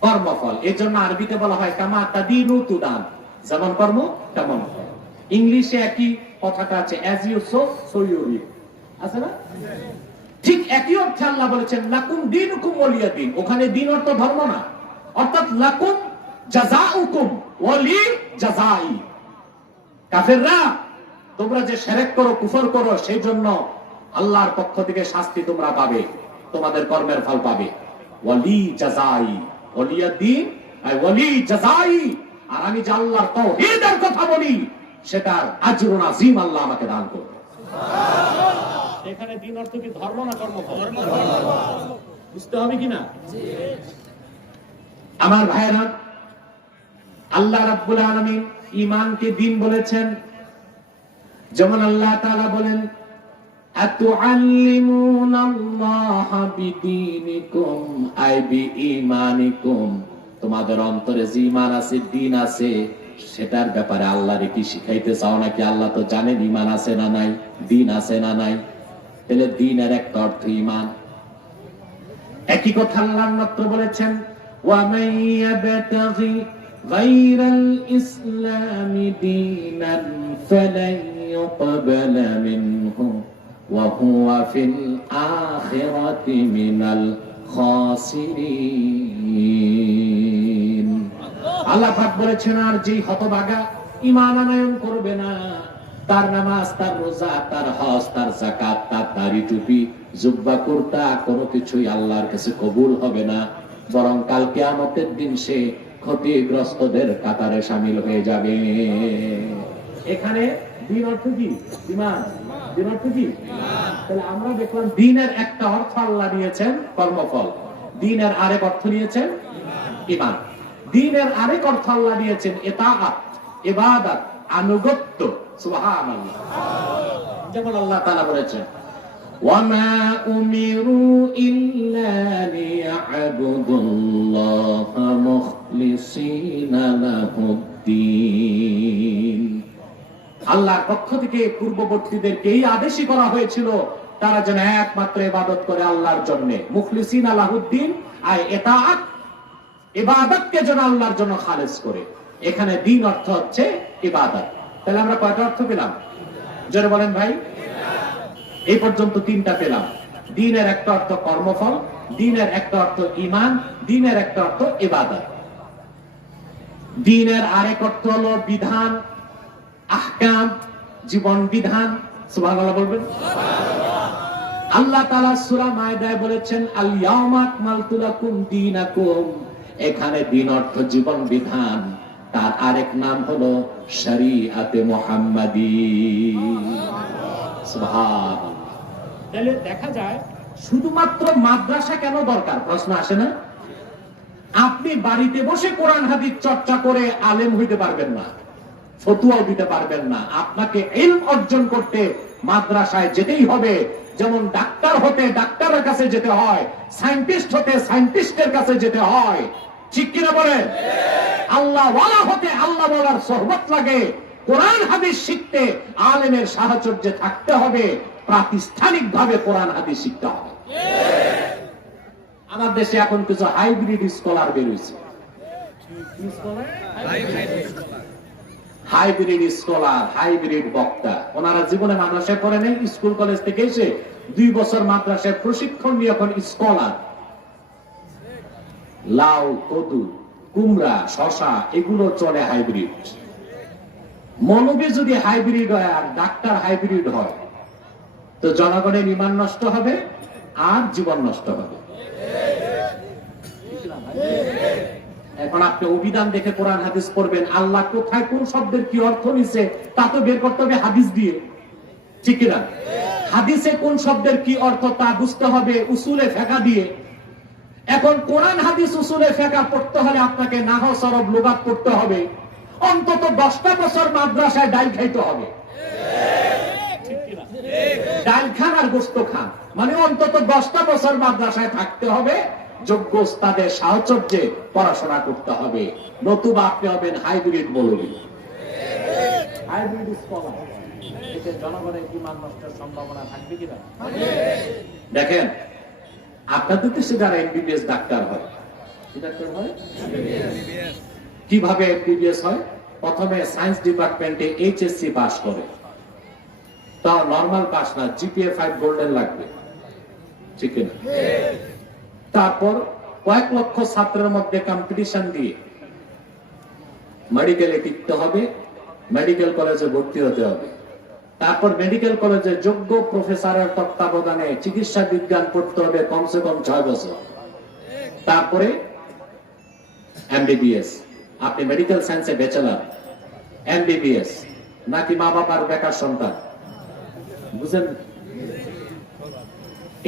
কর্মফল, এর জন্য আরবিতে বলা হয় কামা তাদিনু তুদান, যেমন কর্ম তেমন ফল। ইংলিশে একই কথাটা আছে, as you sow so you reap, আছে না? ঠিক একই অর্থে আল্লাহ বলেছেন লাকুম দীনুকুম ওয়ালিয়া দিন। ওখানে দিন অর্থ ধর্ম না, অর্থাৎ লাকুম জাযাউকুম ওয়ালি জাযাই। কাফেররা, তোমরা যে শিরক করো, কুফর করো, সেই জন্য আল্লাহর পক্ষ থেকে শাস্তি তোমরা পাবে, তোমাদের কর্মের ফল পাবে। ওয়ালি জাযাই, ওয়ালিয়া দিন আর ওয়ালি জাযাই। আর আমি যে আল্লাহর তাওহীদের কথা বলি, সেটার আজরুন আযীম আল্লাহ আমাকে দান করবে। সুবহানাল্লাহ। এখানে দিন অর্থ কি ধর্ম না কর্মফল? বুঝতে হবে কিনা? আমার ভাইরা, আল্লাহ রাব্বুল আলামিন ঈমানকে দিন বলেছেন। যেমন আল্লাহ তাআলা বলেন আতুআল্লিমুনাল্লাহা বিদীনিকুম আই বিঈমানিকুম, তোমাদের অন্তরে যে ঈমান আছে, দিন আছে, সেটার ব্যাপারে আল্লাহরে কি শিখাইতে চাও নাকি? আল্লাহ তো জানেন ঈমান আছে না নাই, দিন আছে না নাই। তাহলে দিনের একটা অর্থ ঈমান। একই কথা আল্লাহ মাত্র বলেছেন ওয়া মান ইয়াবতাগি গায়রাল ইসলামি দীনান ফালান ইউকবালা মিনহু ওয়া হুয়া ফিল আখিরাতি মিনাল খাসিরিন। আল্লাহ পাক বলেছেন, আর যে হতভাগা ঈমান আনয়ন করবে না, তার নামাজ, তার রোজা, তার হজ, তার যাকাত, তার দাড়ি টুপি, জুব্বা কুর্তা, কোনো কিছুই আল্লাহর কাছে কবুল হবে না, বরং কাল কিয়ামতের দিন সে ক্ষতিগ্রস্তদের কাতারে শামিল হয়ে যাবে। এখানে দিন অর্থ কি? ঈমান। দিন অর্থ কি? তাহলে আমরা দেখলাম দিনের একটা অর্থ আল্লাহ নিয়েছেন কর্মফল, দিনের আরেক অর্থ নিয়েছেন ঈমান, দিনের আরেক অর্থ আল্লাহ নিয়েছেন ইতাআত, ইবাদত, আনুগত্য। সুবহানাল্লাহ। যেমন আল্লাহ তাআলা বলেছেন ওয়ামা উমিরু ইল্লা লিয়া'বুদুল্লাহা মুখলিসিনা লাহুদ্দিন। আল্লাহর পক্ষ থেকে পূর্ববর্তীদেরকে এই আদেশই করা হয়েছিল তারা যেন একমাত্র ইবাদত করে আল্লাহর জন্য, মুখলিসিনা লাহুদ্দিন, আর ইতাআত ইবাদতকে যেন আল্লাহর জন্য খালেস করে। এখানে দিন অর্থ হচ্ছে ইবাদত। তাহলে আমরা কয়টা অর্থ পেলাম? জোরে বলেন ভাই। এই পর্যন্ত তিনটা পেলাম। দিনের একটা অর্থ কর্মফল, দিনের একটা অর্থ ঈমান, দিনের একটা অর্থ ইবাদত। দিনের আরেক অর্থ হলো বিধান, আহকাম, জীবন বিধান। সুবহানাল্লাহ বলবেন। আল্লাহ তাআলা সূরা মায়দায় বলেছেন আল ইয়াউমা আকমালতু লাকুম দীনাকুম। এখানে দিন অর্থ জীবন বিধান, তার আরেক নাম হলো শরীআতে মুহাম্মাদী। সুবহানাল্লাহ। তাহলে দেখা যায় শুধুমাত্র মাদ্রাসা কেন দরকার? প্রশ্ন আসে না? আপনি বাড়িতে বসে কোরআন হাদিস চর্চা করে আলেম হইতে পারবেন না, ফতোয়াও দিতে পারবেন না। আপনাকে ইলম অর্জন করতে মাদ্রাসায় যেতেই হবে। যেমন ডাক্তার হতে ডাক্তারের কাছে যেতে হয়, সায়েন্টিস্ট হতে সায়েন্টিস্টের কাছে যেতে হয়। ঠিক কিনা বলেন? আল্লাহ ওয়ালা হতে আল্লাহ ওয়ালার সোহবত লাগে। কোরআন হাদিস শিখতে আলেমের সাহচর্যে থাকতে হবে, প্রাতিষ্ঠানিক ভাবে কোরআন হাদিস শিখতে হবে। আমার দেশে এখন কিছু হাইব্রিড স্কলার বের হয়েছে। হাইব্রিড স্কলার, হাইব্রিড বক্তা। ওনারা জীবনে মাদ্রাসায় পড়ে নেই, স্কুল কলেজ থেকে এসে 2 বছর মাদ্রাসায় প্রশিক্ষণ নিয়ে এখন স্কলার। লাউ, কদু, কুমড়া, শশা এগুলো চলে হাইব্রিড। মৌলবী যদি হাইব্রিড হয় আর ডাক্তার হাইব্রিড হয় তো জনগণের ঈমান নষ্ট হবে আর জীবন নষ্ট হবে। এখন আপনি অভিধান দেখে কোরআন হাদিস পড়বেন, আল্লাহ কোথায় কোন শব্দের কি অর্থ নিছে তা তো বের করতে হবে হাদিস দিয়ে। ঠিক কিনা? হাদিসে কোন শব্দের কি অর্থ তা বুঝতে হবে উসুলে ফিকহ দিয়ে। এখন কোরআন হাদিস উসুলে ফিকহ পড়তে হলে আপনাকে নাহও, সরব, লুগাত পড়তে হবে। অন্তত 10টা বছর মাদ্রাসায় ডাল খাইতে হবে। ডাল খান আর গোশত খান, মানে অন্তত 10টা বছর মাদ্রাসায় থাকতে হবে, যোগ্য ওস্তাদের সাহচর্যে পড়াশোনা করতে হবে। নতুবা আপনি হবেন হাইব্রিড মৌলবী, হাইব্রিড স্কলার। এতে জনগণের ঈমান নষ্টের সম্ভাবনা থাকবে কিনা? দেখেন আপনাদের দেশে যারা এমবিবিএস ডাক্তার হয়, কি ডাক্তার হয়? কিভাবে এমবিবিএস হয়? প্রথমে সায়েন্স ডিপার্টমেন্টে এইচএসসি পাস করে, তাও নরমাল পাস না, জিপিএ 5 গোল্ডেন লাগবে। ঠিক না? তারপর কয়েক লক্ষ ছাত্রের মধ্যে কম্পিটিশন দিয়ে মেডিকেলে টিকতে হবে, মেডিকেল কলেজে ভর্তি হতে হবে। তারপর মেডিকেল কলেজে যোগ্য প্রফেসরের তত্ত্বাবধানে চিকিৎসা বিজ্ঞান পড়তে হবে কমসে কম 6 বছর। তারপরে এমবিবিএস। আপনি মেডিকেল সায়েন্সে ব্যাচেলর, এমবিবিএস, নাকি মা বাবার বেকার সন্তান? বুঝেন?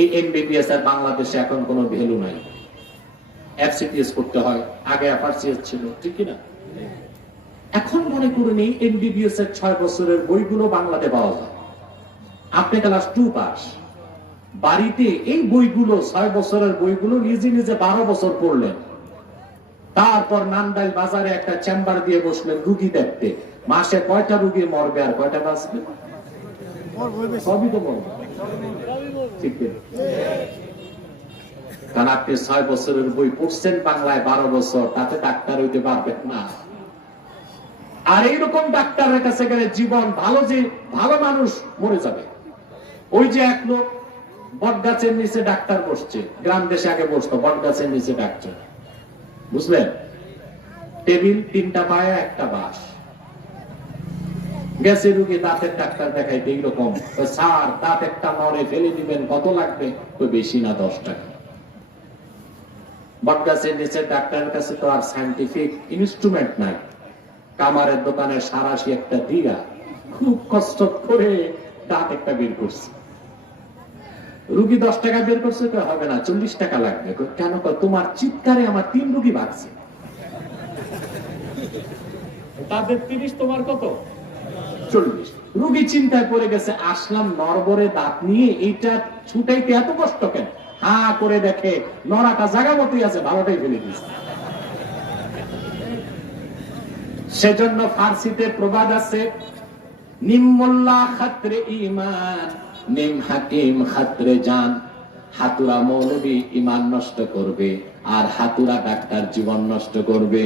এই এমবিবিএস এর বাংলাদেশে এখন কোনো ভ্যালু নাই। এফসিপিএস করতে হয়, আগে এফআরসিএস ছিল। ঠিক না? এখন মনে করুন এই এমবিবিএস এর 6 বছরের বইগুলো বাংলাতে পাওয়া যায়। আপনি ক্লাস 2 পাস, বাড়িতে এই বইগুলো 6 বছরের বইগুলো নিজে নিজে 12 বছর পড়লেন। তারপর নান্দাইল বাজারে একটা চেম্বার দিয়ে বসলেন রুগী দেখতে। মাসে কয়টা রুগী মরবে আর কয়টা বাঁচবে? সবই তো মরবে। ঠিক না? কারণ আপনি 6 বছরের বই পড়ছেন বাংলায় 12 বছর, তাতে ডাক্তার হইতে পারবেন না। আর এইরকম ডাক্তারের কাছে গেলে জীবন ভালো, যে ভালো মানুষ মরে যাবে। ওই যে এক লোক বট গাছের নিচে ডাক্তার বসছে, গ্রাম দেশে আগে বসতো বট গাছের নিচে ডাক্তার, বুঝলেন? টেবিল, 3টা পায়া, একটা বাঁশ। গেছে রুগী দাঁতের ডাক্তার দেখাইতে, এইরকম স্যার দাঁত একটা নড়ে ফেলে দিবেন, কত লাগবে? তো বেশি না, 10 টাকা। বট গাছের নিচে ডাক্তারের কাছে তো আর সায়েন্টিফিক ইনস্ট্রুমেন্ট নাই, কামারের দোকানে সারাশি একটা দিগা, খুব কষ্ট করে দাঁত একটা বের করছে। রুগী 10 টাকা বের করছে, তো হবে না, 40 টাকা লাগবে। কেন? তোমার চিৎকারে আমার 3 রুগী ভাগছে। তাদের 30, তোমার কত? 40। রুগী চিন্তায় পড়ে গেছে, আসলাম নরবরে দাঁত নিয়ে, এইটা ছুটাইতে এত কষ্ট কেন? হা করে দেখে নরাটা জায়গা মতোই আছে, ভালোটাই ফেলে দিচ্ছে। সেজন্য ফার্সিতে প্রবাদ আছে, নিম্মুল্লাহ খাতরে ঈমান, নিম হাকিম খাতরে জান। হাতুরা মৌলবী ঈমান নষ্ট করবে, আর হাতুরা ডাক্তার জীবন নষ্ট করবে।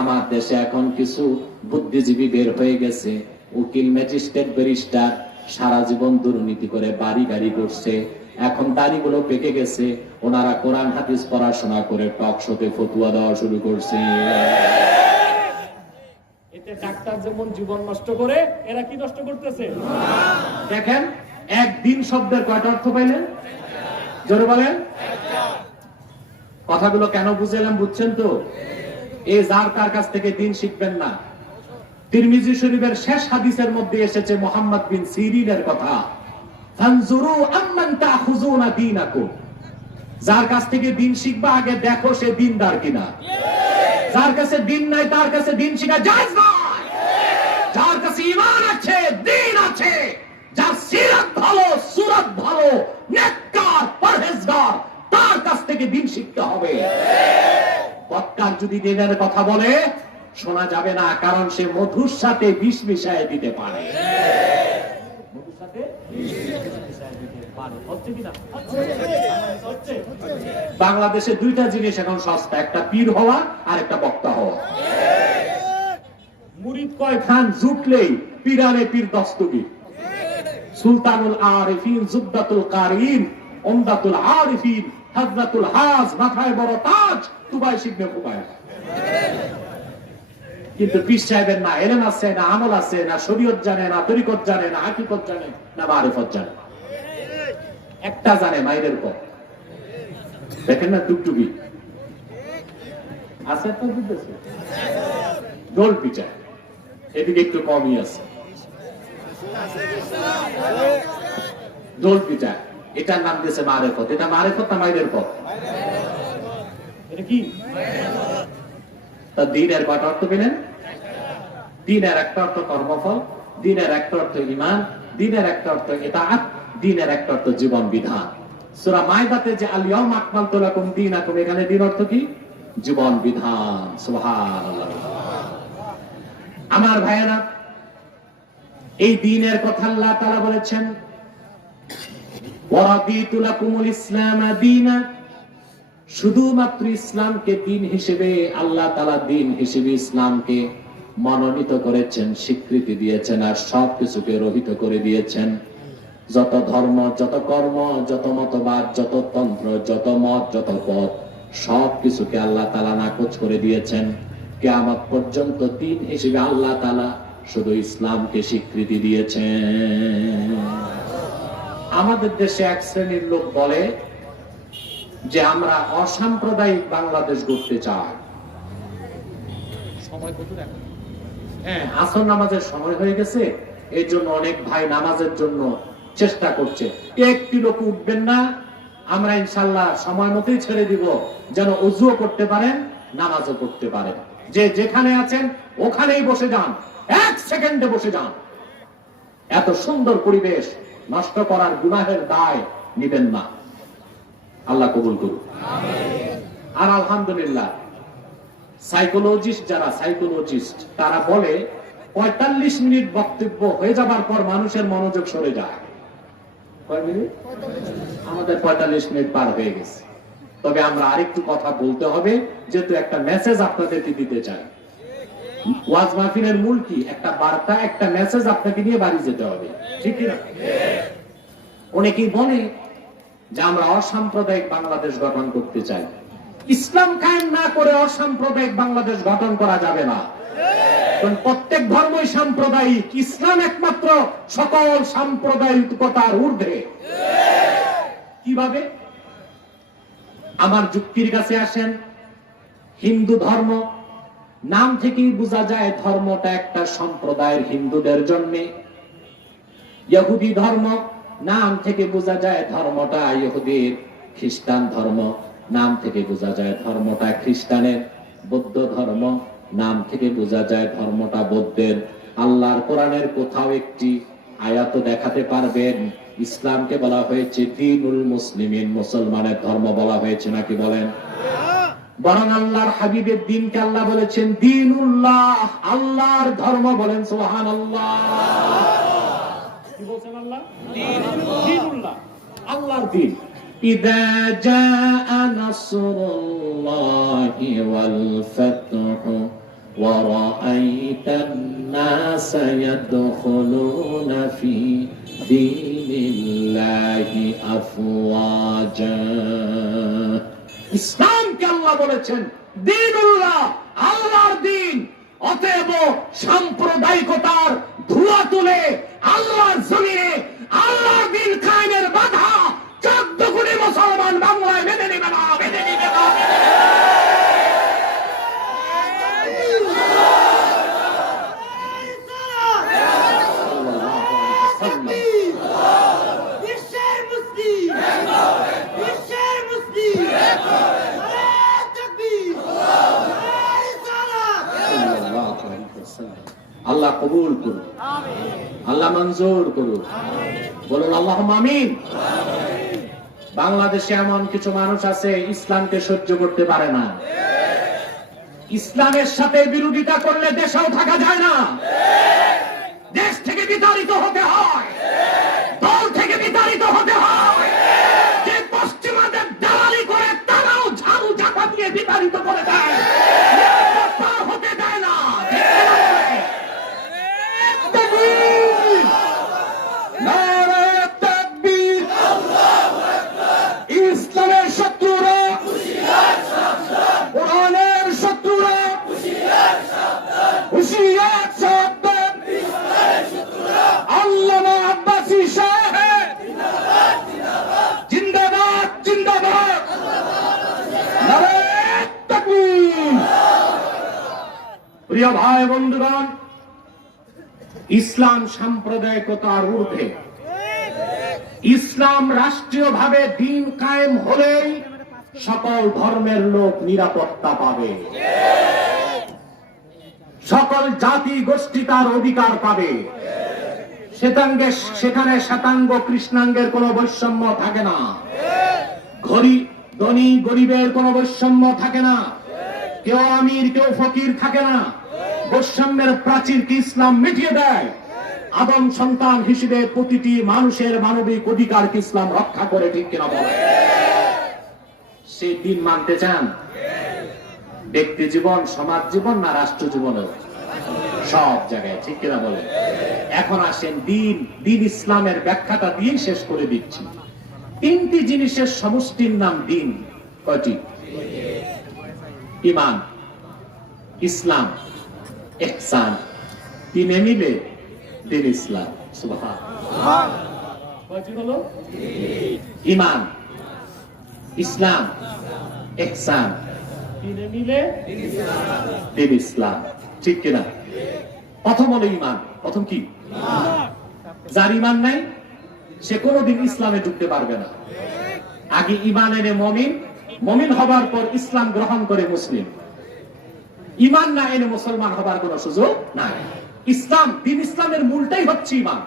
আমার দেশে এখন কিছু বুদ্ধিজীবী বের হয়ে গেছে, উকিল, ম্যাজিস্ট্রেট, ব্যারিস্টার, সারা জীবন দুর্নীতি করে বাড়ি গাড়ি করছে। এখন দাড়িগুলো পেকে গেছে, ওনারা কোরআন হাদিস পড়াশোনা করে টক শোতে ফতুয়া দেওয়া শুরু করছে। এতে ডাক্তার যেমন জীবন নষ্ট করে, এরা কি নষ্ট করতেছে? দেখেন, একদিন শব্দের কয়টা অর্থ পাইলেন? জোরে বলেন। কথাগুলো কেন বুঝালাম বুঝছেন তো? এই যার তার কাছ থেকে দিন শিখবেন না। তিরমিজি শরীফের শেষ হাদিসের মধ্যে এসেছে মুহাম্মদ বিন সিরিনের কথা, ফানজুরু আম্মান তাখুযুনা দীনাকুম। যার কাছ থেকে দিন শিখবা, আগে দেখো সে দিনদার কিনা। যার কাছে দিন নাই, তার কাছে দিন শিখা জায়েজ নয়। যার কাছে ঈমান আছে, দিন আছে, যার সিরাত ভালো, সুরাত ভালো, নেককার, পরহেজগার, তার কাছ থেকে দিন শিখতে হবে। বক্তার যদি দিনের কথা বলে, শোনা যাবে না, কারণ সে মধুর সাথে বিষ মিশায় দিতে পারে। মধুর সাথে বিষ মিশায় দিতে পারে। হচ্ছে কিনা? হচ্ছে। বাংলাদেশে 2টা জিনিস এখন সস্তা, একটা পীর হওয়া আর একটা বক্তা হওয়া। মুরিদ কয় খান জুটলেই পীরানে পীর দস্তগীর। সুলতানুল আরিফিন, জুবদাতুল কারিম, উমদাতুল আরিফিন, হযরতুল হাজ, মাথায় বড় তাজ, তুবাই শিবনে ফুবাই। কিন্তু পীর সাহেবের না এলেম আছে, না আমল আছে, না শরীয়ত জানে, না তরিকত জানে, না হাকিকত জানে, না মারিফত জানে। একটা জানে, মাইরের পর। দেখেন না টুকটুকি আছে, তো বুঝতেছে ডোল পিঠা, এদিকে একটু কমই আছে। ডোল পিঠা, এটার নাম দিয়েছে মারিফত। এটা মারিফত না মাইরের পর? এটা কি? তা দিনের কয়টা অর্থ পেলেন? দিনের একটা অর্থ কর্মফল, দিনের একটা অর্থ ঈমান, দিনের একটা অর্থ ইতাআত, দিনের একটা অর্থ জীবন বিধান। সূরা মাইদাতে যে আল ইয়াউমা আকমালতু লাকুম দীনাকুম, এখানে দিন অর্থ কি? জীবন বিধান। সুবহানাল্লাহ। আমার ভাইয়েরা, এই দিনের কথা আল্লাহ তাআলা বলেছেন, ওয়া রাদিতু লাকুমুল ইসলাম দীনা। শুধুমাত্র ইসলামকে দিন হিসেবে আল্লাহ তাআলা দিন হিসেবে ইসলামকে মনোনীত করেছেন, স্বীকৃতি দিয়েছেন, আর সবকিছুকে রহিত করে দিয়েছেন। যত ধর্ম, যত কর্ম, যত মতবাদ, যত তন্ত্র, যত মত, যত পথ, সবকিছুকে আল্লাহ তাআলা নাকচ করে দিয়েছেন। কিয়ামত পর্যন্ত দিন হিসেবে আল্লাহ তাআলা শুধু ইসলামকে স্বীকৃতি দিয়েছেন। আমাদের দেশে এক শ্রেণীর লোক বলে যে আমরা অসাম্প্রদায়িক বাংলাদেশ গড়তে চাই। সময় কত এখন? হ্যাঁ, আসর নামাজের সময় হয়ে গেছে, এই জন্য অনেক ভাই নামাজের জন্য চেষ্টা করছে। একটি লোক উঠবেন না, আমরা ইনশাল্লাহ সময় মতোই ছেড়ে দিব, যেন ওযুও করতে পারেন, নামাজও করতে পারেন। যে যেখানে আছেন ওখানেই বসে যান, 1 সেকেন্ডে বসে যান। এত সুন্দর পরিবেশ নষ্ট করার গুনাহের দায় নিবেন না। আল্লাহ কবুল করুন। আর আলহামদুলিল্লাহ, সাইকোলজিস্ট যারা, সাইকোলজিস্ট তারা বলে 45 মিনিট বক্তব্য হয়ে যাবার পর মানুষের মনোযোগ সরে যায়। কয় মিনিট? আমাদের 45 মিনিট পার হয়ে গেছে। তবে আমরা আরেকটু কথা বলতে হবে, যেহেতু একটা মেসেজ আপনাদেরকে দিতে চাই। ওয়াজ মাহফিলের মূল কি? একটা বার্তা, একটা মেসেজ আপনাকে নিয়ে বাড়ি যেতে হবে, ঠিক কি না? অনেকেই বলে যে আমরা অসাম্প্রদায়িক বাংলাদেশ গঠন করতে চাই। ইসলাম কায়েম না করে অসাম্প্রদায়িক বাংলাদেশ গঠন করা যাবে না। কারণ প্রত্যেক ধর্মই সাম্প্রদায়িক, ইসলাম একমাত্র সকল সাম্প্রদায়িকতার ঊর্ধ্বে। কিভাবে? আমার যুক্তির কাছে আসেন। হিন্দু ধর্ম, নাম থেকেই বোঝা যায় ধর্মটা একটা সম্প্রদায়ের, হিন্দুদের জন্য। ইহুদি ধর্ম নাম থেকে বোঝা যায় ধর্মটা ইহুদির, খ্রিস্টান ধর্ম নাম থেকে বোঝা যায় ধর্মটা খ্রিস্টানের, বৌদ্ধ ধর্ম নাম থেকে বোঝা যায় ধর্মটা বৌদ্ধের। আল্লাহর কোরআনের কোথাও একটি আয়াত দেখাতে পারবেন ইসলামকে বলা হয়েছে দীনুল মুসলিমিন, মুসলমানের ধর্ম বলা হয়েছে নাকি বলেন? বরং আল্লাহর হাবিবের দিনকে আল্লাহ বলেছেন দীনুল্লাহ, আল্লাহর ধর্ম। বলেন সুবহানাল্লাহ। কি বলছেন আল্লাহ? দীনুল্লাহ, আল্লাহর দিন। ইযা জাআ নাসরুল্লাহি ওয়াল ফাতহু ওয়া রাআইতান নাসা ইয়াদখুলুনা ফি দীনিল্লাহি আফওয়াজা। ইসলামকে আল্লাহ বলেছেন দীনুল্লাহ, আল্লাহর দিন। অতএব সাম্প্রদায়িকতার ধুয়া তুলে আল্লাহর জমিনে আল্লাহর দিন কায়েমের বাধা 14 কোটি মুসলমান বাংলায় মেনে নেবে না, মেনে নেবে না। আল্লাহ কবুল করুন, আল্লাহ মঞ্জুর করুন, বলুন আল্লাহুম্মা আমিন। বাংলাদেশে এমন কিছু মানুষ আছে ইসলামকে সহ্য করতে পারে না। ইসলামের সাথে বিরোধিতা করলে দেশেও থাকা যায় না, দেশ থেকে বিতাড়িত হতে হয়, দল থেকে বিতাড়িত হতে হয়। যে পশ্চিমাদের দালালি করে তারাও ঝাড়ু ঝাঁটা দিয়ে বিতাড়িত করে দেয়, পার হতে দেয় না। ইসলামের শত্রুরা, কোরআনের শত্রুরা হুঁশিয়ার সাবধান। আল্লামা আব্বাসী সাহেব জিন্দাবাদ, জিন্দাবাদ। নারায়ে তাকবীর। প্রিয় ভাই বন্ধুগণ, ইসলাম সাম্প্রদায়িকতার ঊর্ধ্বে। ইসলাম রাষ্ট্রীয়ভাবে দিন কায়েম হলেই সকল ধর্মের লোক নিরাপত্তা পাবে, সকল জাতি গোষ্ঠী তার অধিকার পাবে। সেখানে শ্বেতাঙ্গ কৃষ্ণাঙ্গের কোনো বৈষম্য থাকে না, ধনী গরিবের কোনো বৈষম্য থাকে না, কেউ আমির কেউ ফকির থাকে না। বৈষম্যের প্রাচীরকে ইসলাম মিটিয়ে দেয়। আদম সন্তান হিসেবে প্রতিটি মানুষের মানবিক অধিকারকে ইসলাম রক্ষা করে, ঠিক কিনা বলেন? সেই দিন মানতে চান? ব্যক্তি জীবন, সমাজ জীবন না রাষ্ট্র জীবনে? সব জায়গায়, ঠিক কিনা বলেন? এখন আসেন দিন ইসলামের ব্যাখ্যাটা দিয়ে শেষ করে দিচ্ছি। 3টি জিনিসের সমষ্টির নাম দিন। কয়টি? ঈমান, ইসলাম, ইহসান। 3 মিলে দিন ইসলাম। সুবহানাল্লাহ। কয়টি হলো? ঈমান, ইসলাম, ইহসান। 3 মিলে দিন ইসলাম, ঠিক কিনা? প্রথম হলো ঈমান। প্রথম কি? যার ঈমান নাই সে কোনোদিন ইসলামে ঢুকতে পারবে না। আগে ঈমান এনে মুমিন, মুমিন হবার পর ইসলাম গ্রহণ করে মুসলিম। ঈমান না এনে মুসলমান হবার কোনো সুযোগ নাই। ইসলাম, দিন ইসলামের মূলটাই হচ্ছে ঈমান।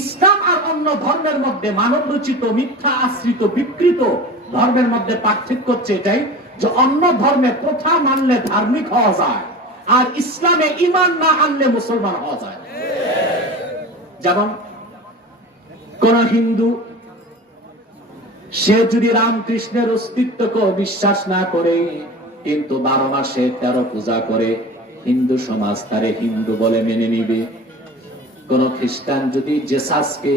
ইসলাম আর অন্য ধর্মের মধ্যে, মানব রচিত মিথ্যা আশ্রিত বিকৃত ধর্মের মধ্যে পার্থক্য হচ্ছে এটাই যে অন্য ধর্মে প্রথা মানলে ধার্মিক হওয়া যায়, আর ইসলামে ঈমান না আনলে মুসলমান হওয়া যায়। যেমন কোন হিন্দু সে যদি রামকৃষ্ণের অস্তিত্বকে বিশ্বাস না করে কিন্তু 12 মাসে 13 পূজা করে, হিন্দু সমাজ তারে হিন্দু বলে মেনে নিবে। কোন খ্রিস্টান যদি জেসাসকে,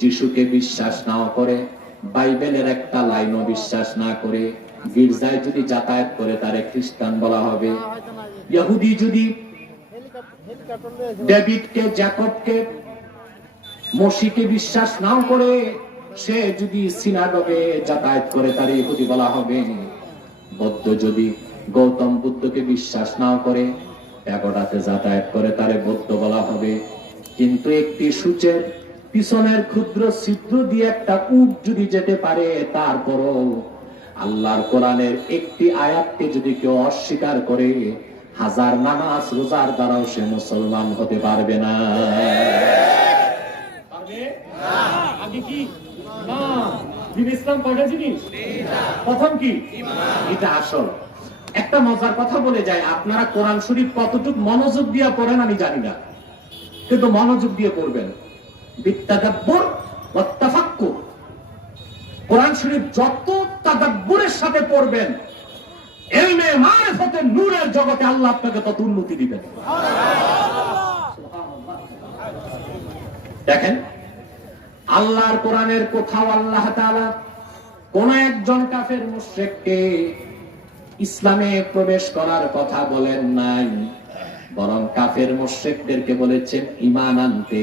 যিশুকে বিশ্বাস না করে, বাইবেলের একটা লাইনও বিশ্বাস না করে, গির্জায় যদি যাতায়াত করে তারে খ্রিস্টান বলা হবে। ইহুদি যদি ডেভিডকে, জ্যাকবকে, মসিকে বিশ্বাস নাও করে, সে যদি সিনাগগে যাতায়াত করে তারে ইহুদি বলা হবে। বৌদ্ধ যদি গৌতম বুদ্ধকে বিশ্বাস নাও করে, প্যাগোডাতে যাতায়াত করে তারে বৌদ্ধ বলা হবে। কিন্তু একটি সূচের পিছনের ক্ষুদ্র ছিদ্র দিয়ে একটা উট যদি যেতে পারে, তারপরও আল্লাহর কোরআনের একটি আয়াতকে যদি কেউ অস্বীকার করে, হাজার নামাজ রোজার দ্বারাও সে মুসলমান হতে পারবে না। আগে কি না দিন ইসলাম কয়টা জিনিস? প্রথম কি? এটা আসল। একটা মজার কথা বলে যায়, আপনারা কোরআন শরীফ কতটুকু মনোযোগ দিয়ে পড়েন আমি জানি না, কিন্তু মনোযোগ দিয়ে পড়বেন। বিত্তাদাব্বুর ওয়া তাফাক্কুর, কোরআন শরীফ যত তাদাব্বুরের সাথে পড়বেন, ইলমে মারিফাতের নূরের জগতে আল্লাহ আপনাকে তত উন্নতি দিবেন। দেখেন, আল্লাহর কোরআনের কোথাও আল্লাহ তাআলা কোন একজন কাফের মুশরিককে ইসলামে প্রবেশ করার কথা বলেন নাই, বরং কাফের মুশরিকদেরকে বলেছেন ঈমান আনতে,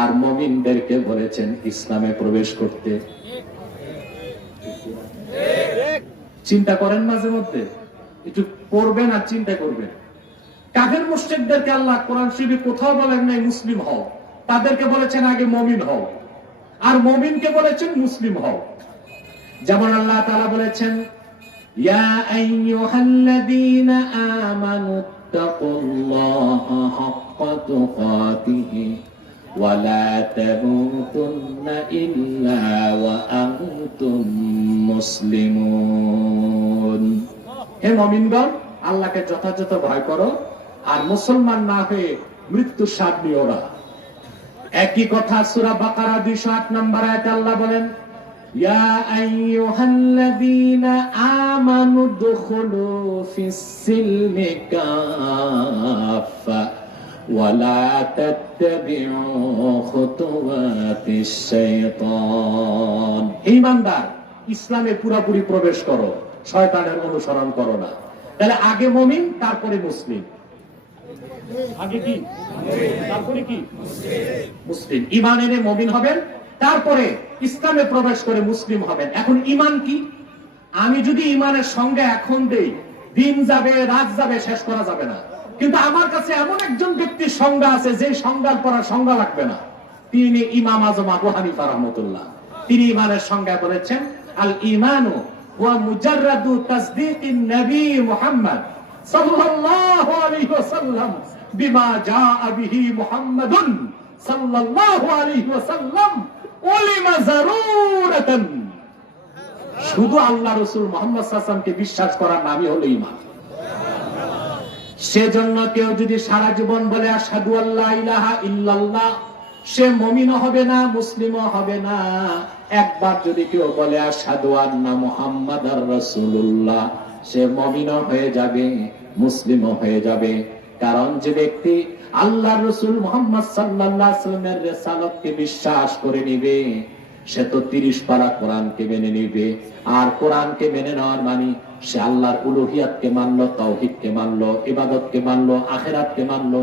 আর মুমিনদেরকে বলেছেন ইসলামে প্রবেশ করতে। চিন্তা করেন, মাঝে মধ্যে একটু পড়বেন আর চিন্তা করবেন। কাফের মুশরিকদেরকে আল্লাহ কোরআন শরীফে কোথাও বলেন নাই মুসলিম হও, তাদেরকে বলেছেন আগে মুমিন হও, আর মুমিনকে বলেছেন মুসলিম হও। যেমন আল্লাহ তাআলা বলেছেন, ইয়া আইয়ুহাল্লাযীনা আমানুত্তাকুল্লাহা হাক্কা তুকাতিহি ওয়া লা তামুতুন্না ইল্লা ওয়া আনতুম মুসলিমুন। হে মুমিনগণ, আল্লাহকে যথাযথ ভয় করো আর মুসলমান না হয়ে মৃত্যুর স্বাদ নিও না। একই কথা সূরা বাকারা 208 নম্বর আয়াতে আল্লাহ বলেন, ইয়া আইয়ুহাল্লাযীনা আমানু দুখুলু ফিস-সিলমি কাফা ওয়া লা তাত্তাবিউ খুতুওয়াতিশ শাইতান। ঈমানদার, ইসলামে পুরোপুরি প্রবেশ করো, শয়তানের অনুসরণ করো না। তাহলে আগে মুমিন, তারপরে মুসলিম। আগে কি, তারপরে কি? মুসলিম। ঈমান এনে মুমিন হবেন, তারপরে ইসলামে প্রবেশ করে মুসলিম হবেন। এখন ঈমান কি? আমি যদি ঈমানের সংজ্ঞা এখন দেই, দিন যাবে, রাত যাবে, শেষ করা যাবে না। কিন্তু আমার কাছে এমন একজন ব্যক্তির সংজ্ঞা আছে, যে সংজ্ঞার পর সংজ্ঞা লাগবে না। তিনি ইমাম আজম আবু হানিফা রাহমাতুল্লাহ। তিনি ঈমানের সংজ্ঞা বলেছেন, আল ঈমানু ওয়া মুজাররাদু তাসদীকিন নবী মুহাম্মদ সাল্লাল্লাহু আলাইহি ওয়াসাল্লাম বিমা জাআ বিহি মুহাম্মাদুন সাল্লাল্লাহু আলাইহি ওয়াসাল্লাম উলিমা যারুরাতান। শুধু আল্লাহ রাসূল মুহাম্মদ সাল্লাল্লাহু আলাইহি ওয়াসাল্লামকে বিশ্বাস করার নামই হলো ঈমান। সেজন্য কেউ যদি সারা জীবন বলে আশহাদু আল্লা ইলাহা ইল্লাল্লাহ, সে মুমিনও হবে না, মুসলিমও হবে না। একবার যদি কেউ বলে আশহাদু আন্না মুহাম্মাদার রাসূলুল্লাহ, সে মুমিনও হয়ে যাবে, মুসলিমও হয়ে যাবে। কারণ যে ব্যক্তি আল্লাহর রাসূল মুহাম্মদ সাল্লাল্লাহু আলাইহি ওয়াসাল্লামের রিসালাতকে বিশ্বাস করে নিবে, সে তো 30 পারা কোরআনকে মেনে নিবে। আর কোরআনকে মেনে নেওয়ার মানে সে আল্লাহর উলুহিয়াতকে মানলো, তাওহীদকে মানলো, ইবাদতকে মানলো, আখিরাতকে মানলো,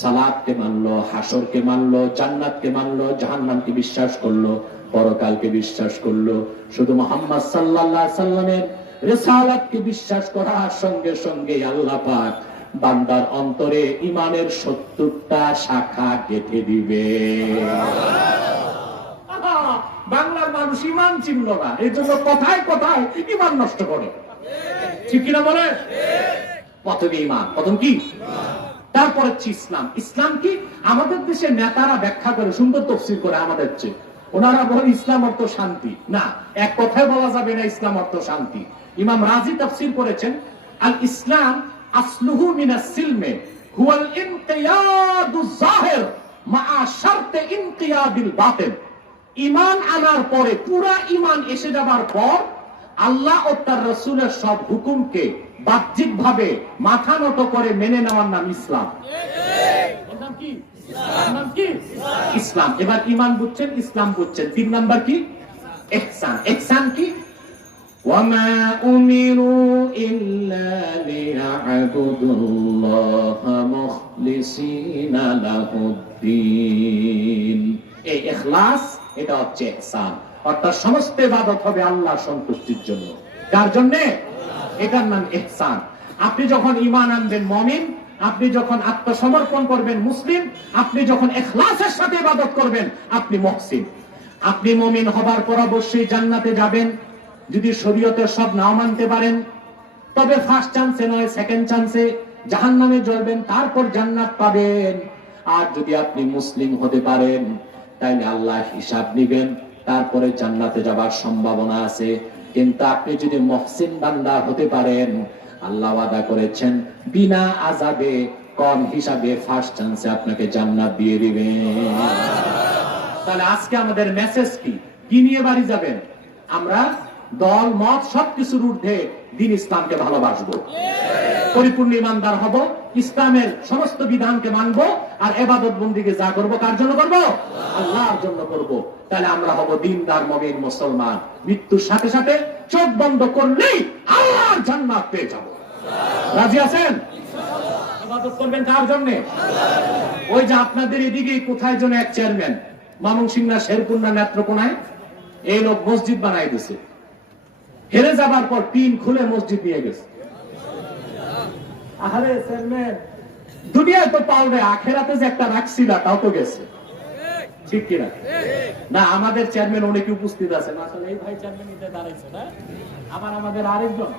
সালাতকে মানলো, হাসরকে মানলো, জান্নাতকে মানলো, জাহান্নামকে বিশ্বাস করলো, পরকালকে বিশ্বাস করলো। শুধু মুহাম্মদ সাল্লাল্লাহু আলাইহি ওয়াসাল্লামের রিসালাতকে বিশ্বাস করার সঙ্গে সঙ্গে আল্লাহ পাক বান্দার অন্তরে ঈমানের 70টা শাখা গেঁথে দিবে। বাংলার মানুষ ঈমান চিনল না, এই জন্য কথায় কথায় ঈমান নষ্ট করে। ঠিক কিনা বলে? প্রথমে ঈমান, প্রথম কি? তারপরে ইসলাম। ইসলাম কি? আমাদের দেশে নেতারা ব্যাখ্যা করে, সুন্দর তাফসীর করে আমাদের চেয়ে। ওনারা বলেন ইসলাম অর্থ শান্তি। না, এক কথায় বলা যাবে না ইসলাম অর্থ শান্তি। ইমাম রাজি তাফসীর করেছেন, আল ইসলাম আসলুহু মিনাস সিলমে হুয়াল ইনকিয়াদুজ যাহির মা শারতে ইনকিয়াদিল বাতিন। ঈমান আনার পরে, পুরা ঈমান এসে যাবার পর, আল্লাহ ও তার রাসূলের সব হুকুমকে বাহ্যিকভাবে মাথা নত করে মেনে নেওয়ার নাম ইসলাম। এর নাম কি? নাম কি? ইসলাম। এবার ঈমান বুঝছেন, ইসলাম বুঝছেন। 3 নাম্বার কি? ইহসান। ইহসান কি? ওয়ামা উমিরু ইল্লা লিয়া'বুদুল্লাহা মুখলিসিনা লাহুদ্দীন। এই ইখলাস, এটা হচ্ছে ইহসান। অর্থাৎ সমস্ত ইবাদত হবে আল্লাহর সন্তুষ্টির জন্য। কার জন্য? এটার নাম ইহসান। আপনি যখন ঈমান আনবেন মুমিন, আপনি যখন আত্মসমর্পণ করবেন মুসলিম, আপনি যখন ইখলাসের সাথে ইবাদত করবেন আপনি মুহসিন। আপনি মুমিন হবার পর অবশ্যই জান্নাতে যাবেন। যদি শরীয়তের সব নাও মানতে পারেন তবে ফার্স্ট চান্সে নয় সেকেন্ড চান্সে জাহান্নামে জ্বলবেন, তারপর জান্নাত পাবেন। আর যদি আপনি মুসলিম হতে পারেন তাইলে আল্লাহ হিসাব নিবেন, তারপরে জান্নাতে যাবার সম্ভাবনা আছে। কিন্তু আপনি যদি মুহসিন বান্দা হতে পারেন, আল্লাহ ওয়াদা করেছেন বিনা আযাবে কম হিসাবে ফার্স্ট চান্সে আপনাকে জান্নাত দিয়ে দিবেন। তাহলে আজকে আমাদের মেসেজ কি? কি নিয়ে বাড়ি যাবেন? আমরা দল মত সবকিছুর ঊর্ধ্বে দ্বীন ইসলামকে ভালোবাসবো, পরিপূর্ণ ঈমানদার হব, ইসলামের সমস্ত বিধানকে মানবো, আর ইবাদত বন্দেগী যা করব কার জন্য করব? আল্লাহর জন্য করব। তাহলে আমরা হব দ্বীনদার মুমিন মুসলমান। মৃত্যুর সাথে সাথে চোখ বন্ধ করলেই আল্লাহর জান্নাত পেয়ে যাব। রাজি আছেন? ইবাদত করবেন কার জন্য? ওই যে আপনাদের এদিকে কোথায় যেন এক চেয়ারম্যান, ময়মনসিংহ না শেরপুর না নেত্রকোনায়, এই লোক মসজিদ বানাই দিছে। হেরে যাবার পর টিন খুলে মসজিদ নিয়ে গেছে। আরে চেয়ারম্যান, দুনিয়ায় তো পাওনে, আখেরাতে যে একটা রাখছিল তাও তো গেছে, ঠিক কিনা? না, আমাদের চেয়ারম্যান অনেকে উপস্থিত আছে। আসলে এই ভাই চেয়ারম্যান নিতে দাঁড়াইছে না, আবার আমাদের আরেকজন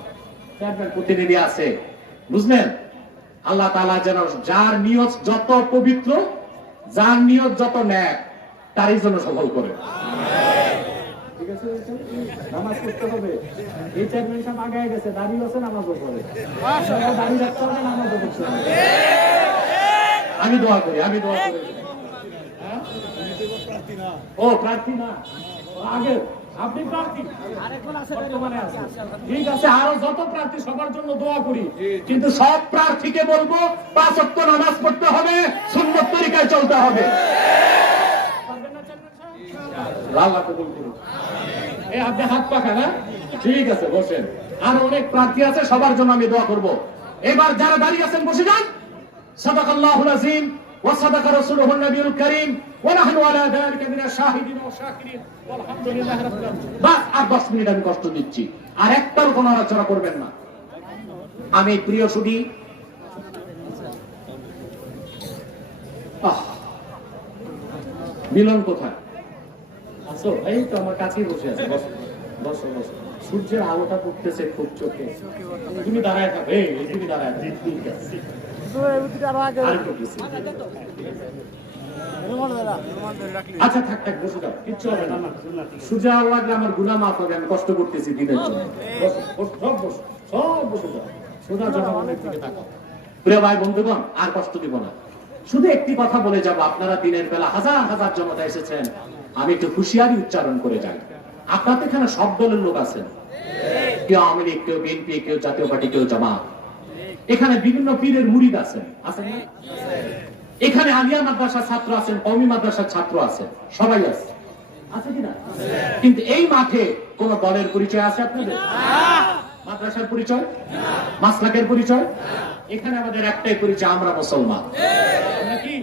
চেয়ারম্যান প্রতিনিধি আছে, বুঝলেন? আল্লাহ তাআলা যেন যার নিয়ত যত পবিত্র, যার নিয়ত যত ন্যাক, তারই জন্য সফল করে। ঠিক আছে, নামাজ পড়তে হবে। এই চেয়ারম্যান সাহেব আগায় গেছে, দাঁড়িয়ে আছে, নামাজও পড়ে, দাঁড়িয়ে রাখতে হবে, নামাজও পড়তে হবে। আমি দোয়া করি, আমি দোয়া করি। ও প্রার্থী না, আগে আপনি প্রার্থী, বর্তমানে আছেন। ঠিক আছে, আরো যত প্রার্থী সবার জন্য দোয়া করি। কিন্তু সব প্রার্থীকে বলবো 5 ওয়াক্ত নামাজ পড়তে হবে, সুন্নত তরিকায় চলতে হবে। আল্লাহ কবুল করুন। এই আপনি হাত পাখা না? ঠিক আছে, বসেন। আর অনেক প্রার্থী আছে, সবার জন্য আমি দোয়া করব। এবার যারা দাঁড়িয়ে আছেন বসে যান। সাদাকাল্লাহুল আযীম ওয়া সাদাকা রাসূলুহুন নবিয়ুল কারীম ওয়া নাহনু আলা যালিকা মিনাশ শাহিদিন ওয়া শাকিরিন আলহামদুলিল্লাহি রাব্বিল আলামিন। বাস আর 10 মিনিট আমি কষ্ট দিচ্ছি, আর একটাও কোনো আলোচনা করবেন না। আমি প্রিয় সুধী, মিলন কোথায় আছো? এই তো আমার কাছেই বসে আছে। বসো বসো বসো। সূর্যের আলোটা পড়তেছে খুব চোখে। তুমি দাঁড়ায় থাকো, এই তুমি দাঁড়ায় থাকো। ঠিক আছে, আচ্ছা থাক থাক, বসে যাও, কিচ্ছু হবে না। সূর্যের আলো লাগলে আমার গুনাহ মাফ হবে, আমি কষ্ট করতেছি দিনের জন্য। সব বসো, সব বসে যাও, সোজা জনগণের দিকে তাকাও। প্রিয় ভাই বন্ধুগণ, আর কষ্ট দিব না, শুধু একটি কথা বলে যাব। আপনারা দিনের বেলা হাজার হাজার জনতা এসেছেন, আমি একটু হুঁশিয়ারি উচ্চারণ করে যাই। আপনাদের এখানে সব দলের লোক আছেন, কেউ আওয়ামী লীগ, কেউ বিএনপি, কেউ জাতীয় পার্টি, কেউ জামাত। এখানে বিভিন্ন পীরের মুরিদ আছেন, আছেন না? এখানে আলিয়া মাদ্রাসার ছাত্র আছেন, কওমি মাদ্রাসার ছাত্র আছেন, সবাই আছে, আছে কিনা? কিন্তু এই মাঠে কোন দলের পরিচয় আছে আপনাদের? মাদ্রাসার পরিচয়, মাসলাকের পরিচয়? এখানে আমাদের একটাই পরিচয়, আমরা মুসলমান। আমরা কি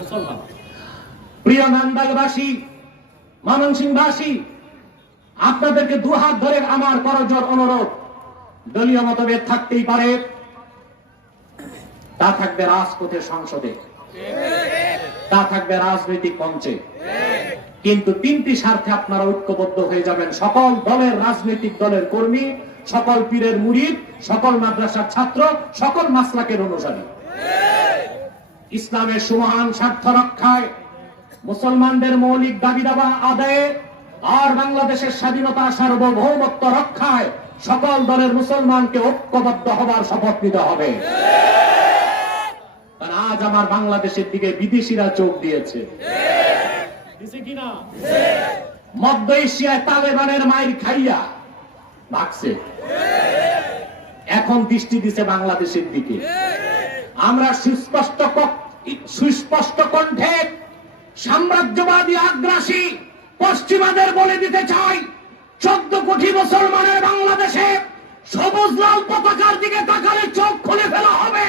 মুসলমান? প্রিয় নান্দাইলবাসী, ময়মনসিংহবাসী, আপনাদেরকে দুহাত ধরে আমার করজোড় অনুরোধ, দলীয় মতভেদ থাকতেই পারে, তা থাকবে রাজপথে, সংসদে, তা থাকবে রাজনৈতিক মঞ্চে, কিন্তু 3টি স্বার্থে আপনারা ঐক্যবদ্ধ হয়ে যাবেন। সকল দলের, রাজনৈতিক দলের কর্মী, সকল পীরের মুরিদ, সকল মাদ্রাসার ছাত্র, সকল মাসলাকের অনুসারী, ইসলামের সুমহান স্বার্থ রক্ষায়, মুসলমানদের মৌলিক দাবি দাবা আদায়ে, আর বাংলাদেশের স্বাধীনতা সার্বভৌমত্ব রক্ষায় সকল দলের মুসলমানকে ঐক্যবদ্ধ হবার শপথ নিতে হবে। কারণ আজ আমার বাংলাদেশের দিকে বিদেশিরা চোখ দিয়েছে, কিনা? মধ্য এশিয়ায় তালেবানের মাইর খাইয়া ভাগছে, এখন দৃষ্টি দিছে বাংলাদেশের দিকে। আমরা সুস্পষ্ট কণ্ঠে সাম্রাজ্যবাদী আগ্রাসী পশ্চিমাদের বলে দিতে চাই, 14 কোটি মুসলমানের বাংলাদেশে সবুজ লাল পতাকার দিকে তাকালে চোখ খুলে ফেলা হবে।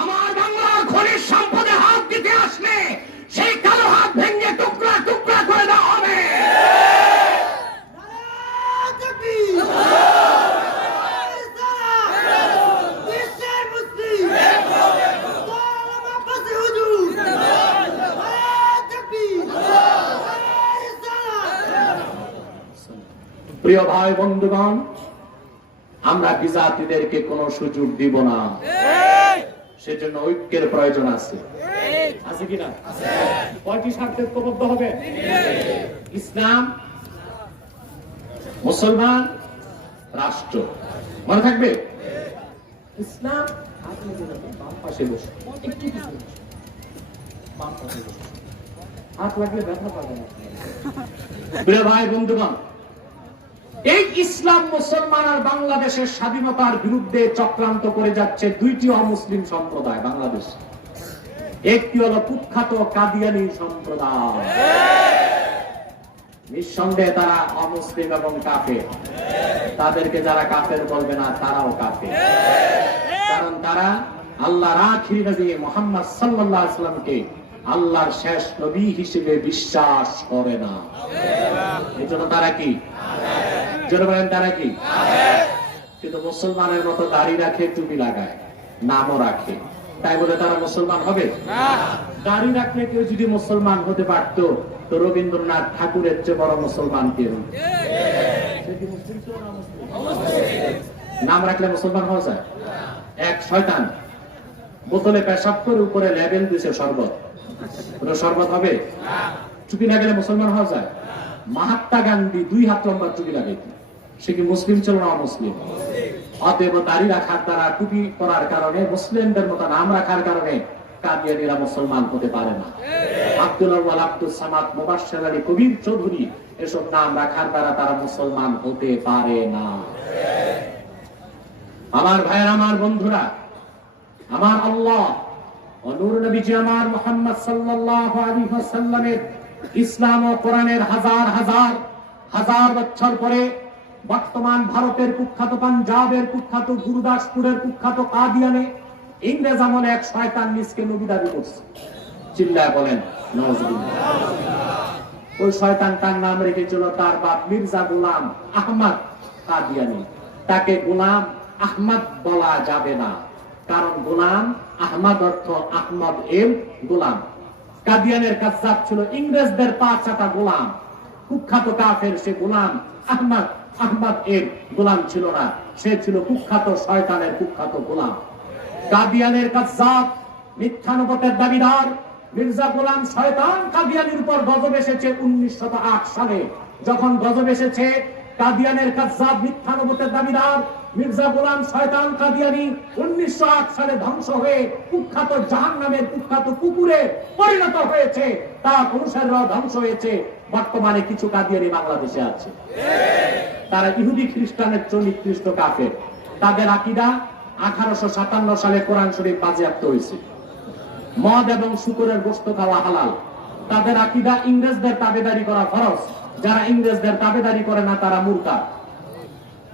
আমার বাংলার খনিজ সম্পদে হাত দিতে আসলে সেই কালো হাত ভেঙে টুকরা টুকরা করে দেওয়া হবে। প্রিয় ভাই বন্ধুগণ, আমরা বিজাতিদেরকে কোনো সুযোগ দিব না। সেজন্য ঐক্যের প্রয়োজন আছে, আছে কিনা? কয়টি স্বার্থে ঐক্যবদ্ধ হবে? ইসলাম, মুসলমান, রাষ্ট্র। মনে থাকবে? ইসলাম বাম পাশে বসে, একটু পিছনে বসে, বাম পাশে বসে, হাত লাগলে ব্যথা পাবে না। প্রিয় ভাই বন্ধুগণ, এই ইসলাম, মুসলমান আর বাংলাদেশের স্বাধীনতার বিরুদ্ধে চক্রান্ত করে যাচ্ছে দুইটি অমুসলিম সম্প্রদায় বাংলাদেশ। একটি হলো কুখ্যাত কাদিয়ানী সম্প্রদায়। নিঃসন্দেহে তারা অমুসলিম এবং কাফের। তাদেরকে যারা কাফের বলবে না, তারাও কাফের। কারণ তারা আল্লাহর আখির নবী মুহাম্মদ সাল্লাল্লাহু আলাইহি ওয়াসাল্লামকে আল্লাহর শেষ নবী হিসেবে বিশ্বাস করে না। এজন্য তারা কি? জোরে বলেন, তারা কি? কিন্তু মুসলমানের মতো দাড়ি রাখে, টুপি লাগায়, নামও রাখে, তাই বলে তারা মুসলমান হবে? দাড়ি রাখলে কেউ যদি মুসলমান হতে পারতো, তো রবীন্দ্রনাথ ঠাকুরের চেয়ে বড় মুসলমান কেউ। নাম রাখলে মুসলমান হওয়া যায়? এক শয়তান বোতলে পেশাব করে উপরে লেবেল দিয়েছে শরবত, শরবত হবে? টুপি লাগালে মুসলমান হওয়া যায়? মহাত্মা গান্ধী 2 হাত লম্বা টুপি লাগাইতেন, সে কি মুসলিম ছিল না অমুসলিম? অতএব দাড়ি রাখার দ্বারা, টুপি পরার কারণে, মুসলিমদের মতো নাম রাখার কারণে কাদিয়ানীরা মুসলমান হতে পারে না। আব্দুল আউয়াল, আব্দুল সামাদ, মুবাশশির আলী, কবির চৌধুরী, এসব নাম রাখার দ্বারা তারা মুসলমান হতে পারে না। আমার ভাইয়ের, আমার বন্ধুরা, আমার আল্লাহ ও নূর নবীজি আমার মুহাম্মদ সাল্লাল্লাহু আলাইহি ওয়াসাল্লামের ইসলাম ও কোরআনের হাজার বছর পরে বর্তমান ভারতের কুখ্যাত, পাঞ্জাবের কুখ্যাত, গুরুদাসপুরের কুখ্যাত কাদিয়ানে ইংরেজ আমলে এক শয়তান নিজকে নবী দাবি করছে। চিল্লায় বলেন নাউজুবিল্লাহ। ওই শয়তান তার নাম রেখেছিল তার বাপ মির্জা গোলাম আহমদ কাদিয়ানী। তাকে গোলাম আহমদ বলা যাবে না, কারণ গোলাম আহমদ অর্থ আহমদ এর গোলাম। কাদিয়ানের কাযযাব ছিল ইংরেজদের পা চাটা গোলাম, কুখ্যাত কাফের সে গোলাম আহমদ এর গোলাম ছিল না, সে ছিল কুখ্যাত শয়তানের কুখ্যাত গোলাম। কাদিয়ানের কাযযাব, মিথ্যানুপতের দাবিদার মির্জা গোলাম শয়তান কাদিয়ানির উপর গজব এসেছে 1908 সালে। যখন গজব এসেছে, কাদিয়ানের কাযযাব, মিথ্যানুপতের দাবিদার মির্জা গোলাম শয়তান কাদিয়ানি 1908 সালে ধ্বংস হয়ে কুখ্যাত জাহান্নামের কুখ্যাত কুকুরে পরিণত হয়েছে। তার অনুসারীরাও ধ্বংস হয়েছে। বর্তমানে কিছু কাদিয়ানি বাংলাদেশে আছে, তারা ইহুদি খ্রিস্টানের চেয়ে নিকৃষ্ট কাফের। তাদের আকীদা 1857 সালে কোরআন শরীফ বাজেয়াপ্ত হয়েছে। মদ এবং শূকরের গোশত খাওয়া হালাল। তাদের আকীদা ইংরেজদের তাবেদারি করা ফরজ, যারা ইংরেজদের তাবেদারি করে না তারা মুরতাদ।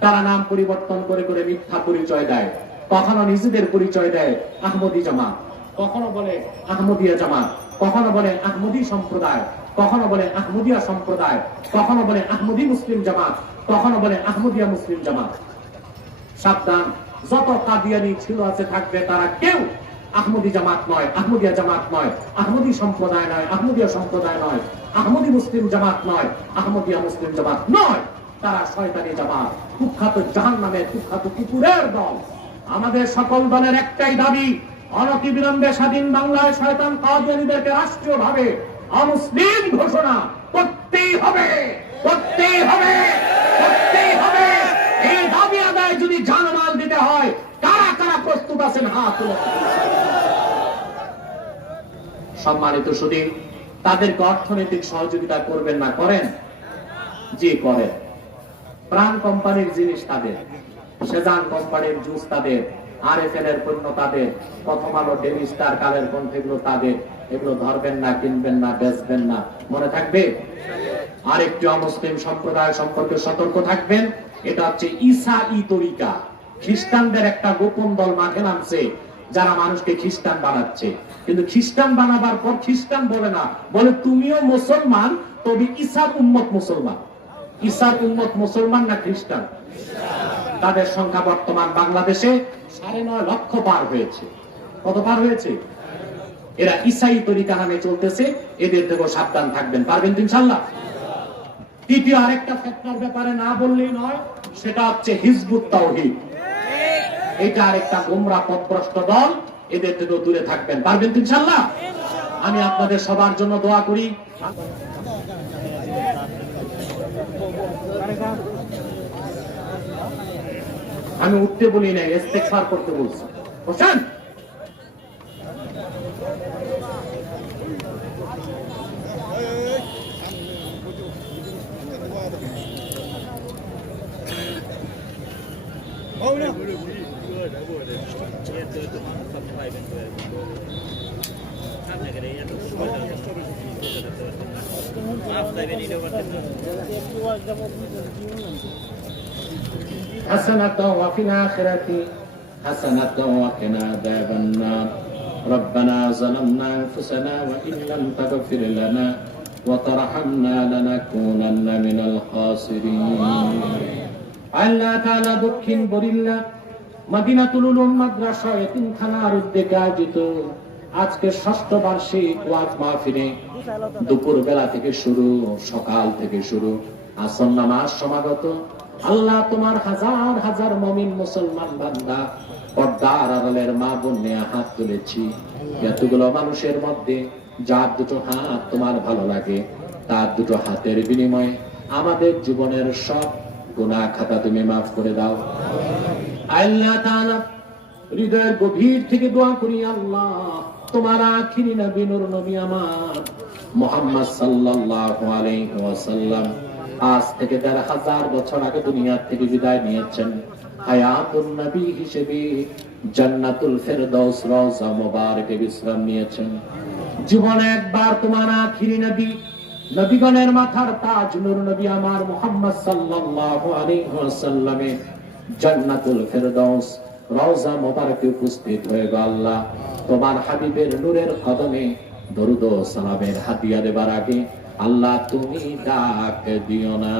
তারা নাম পরিবর্তন করে করে মিথ্যা পরিচয় দেয়। কখনো নিজেদের পরিচয় দেয় আহমদী জামাত, কখনো বলে আহমদিয়া জামাত, কখনো বলে আহমদী সম্প্রদায়, কখনো বলে আহমদিয়া সম্প্রদায়, কখনো বলে আহমদী মুসলিম জামাত, কখনো বলে আহমদিয়া মুসলিম জামাত। সাবধান, যত কাদিয়ানি ছিল আছে থাকবে, তারা কেউ আহমদী জামাত নয়, আহমদিয়া জামাত নয়, আহমদী সম্প্রদায় নয়, আহমদিয়া সম্প্রদায় নয়, আহমদী মুসলিম জামাত নয়, আহমদিয়া মুসলিম জামাত নয়। তারা শয়তানি জামাত, কুখ্যাত জাহান্নামের কুখ্যাত কুকুরের দল। আমাদের সকল দলের একটাই দাবি, অনতিবিলম্বে স্বাধীন বাংলায় শয়তান কাদিয়ানীদেরকে রাষ্ট্রীয়ভাবে অমুসলিম ঘোষণা করতেই হবে, করতেই হবে, করতেই হবে। এই দাবি আদায় যদি জানমাল দিতে হয়, কারা কারা প্রস্তুত আছেন হাত তুলে? সম্মানিত সুধী, তাদেরকে অর্থনৈতিক সহযোগিতা করবেন না? করেন? জি করেন। প্রাণ কোম্পানির জিনিস তাদের, সেজান কোম্পানির জুস তাদের, আরএফএল এর পণ্য তাদের, প্রথম আলো, ডেইলি স্টার, কালের কণ্ঠ, এগুলো তাদের। এগুলো ধরবেন না, কিনবেন না, বেচবেন না, মনে থাকবে। আরেকটি অমুসলিম সম্প্রদায় সম্পর্কে সতর্ক থাকবেন, এটা হচ্ছে ঈসাই তরিকা। খ্রিস্টানদের একটা গোপন দল মাঠে নামছে, যারা মানুষকে খ্রিস্টান বানাচ্ছে। কিন্তু খ্রিস্টান বানাবার পর খ্রিস্টান বলে না, বলে তুমিও মুসলমান, তবে ঈসার উম্মত মুসলমান। ঈসার উম্মত মুসলমান না খ্রিস্টান? তাদের সংখ্যা বর্তমান বাংলাদেশে 9.5 লক্ষ পার হয়েছে। কত পার হয়েছে? এরা ঈসাই তরিকা নামে চলতেছে, এদের থেকেও সাবধান থাকবেন। পারবেন তো ইনশাআল্লাহ? তৃতীয় আরেকটা ফিতনার ব্যাপারে না বললেই নয়, সেটা হচ্ছে হিজবুত তাওহীদ। এটা আরেকটা গোমরা পথভ্রষ্ট দল, এদের থেকে দূরে থাকবেন। পারবেন তো ইনশাআল্লাহ? আমি আপনাদের সবার জন্য দোয়া করি। আমি উঠতে বলি নাই, ইস্তেগফার করতে বলছি। বুঝছেন? حسنة وفي الآخرة حسنة وقنا عذاب النار ربنا ظلمنا أنفسنا وإن لم تغفر لنا وترحمنا لنكونن من الخاسرين আল্লাহ তাআলা দক্ষিণ বরিল্লা মদিনাতুল উলুম মাদ্রাসা এতিমখানার উদ্যোগে আয়োজিত আজকে ষষ্ঠ বার্ষিক ওয়াজ মাহফিলে দুপুর বেলা থেকে শুরু, সকাল থেকে শুরু, আসর নামাজ সমাগত। আল্লাহ তোমার হাজার হাজার মুমিন মুসলমান বান্দা পর্দার আড়ালের মা বোন নিয়ে হাত তুলেছি। এতগুলো মানুষের মধ্যে যার দুটো হাত তোমার ভালো লাগে, তার দুটো হাতের বিনিময়ে আমাদের জীবনের সব গুনাহ খাতা তুমি মাফ করে দাও। আল্লাহ তাআলা হৃদয়ের গভীর থেকে দোয়া করি, আল্লাহ তোমার আখিরি নবী নূর নবী আমার মুহাম্মদ সাল্লাল্লাহু আলাইহি ওয়াসাল্লাম আজ থেকে ১৫০০ বছর আগে দুনিয়া থেকে বিদায় নিয়েছেন। হায়াতুন নবী হিসেবে জান্নাতুল ফেরদাউস রওজা মুবারকে বিশ্রাম নিয়েছেন। জীবনে একবার তোমার আখিরি নবী, নবীগণের মাথার তাজ নূর নবী আমার মুহাম্মদ সাল্লাল্লাহু আলাইহি ওয়াসাল্লামে জান্নাতুল ফেরদাউস রওজা মুবারকে উপস্থিত হয়ে গেল। আল্লাহ তোমার হাবিবের নূরের কদমে দরুদ ও সালামের হাদিয়া দেবার আগে আল্লাহ তুমি ডাক দিও না।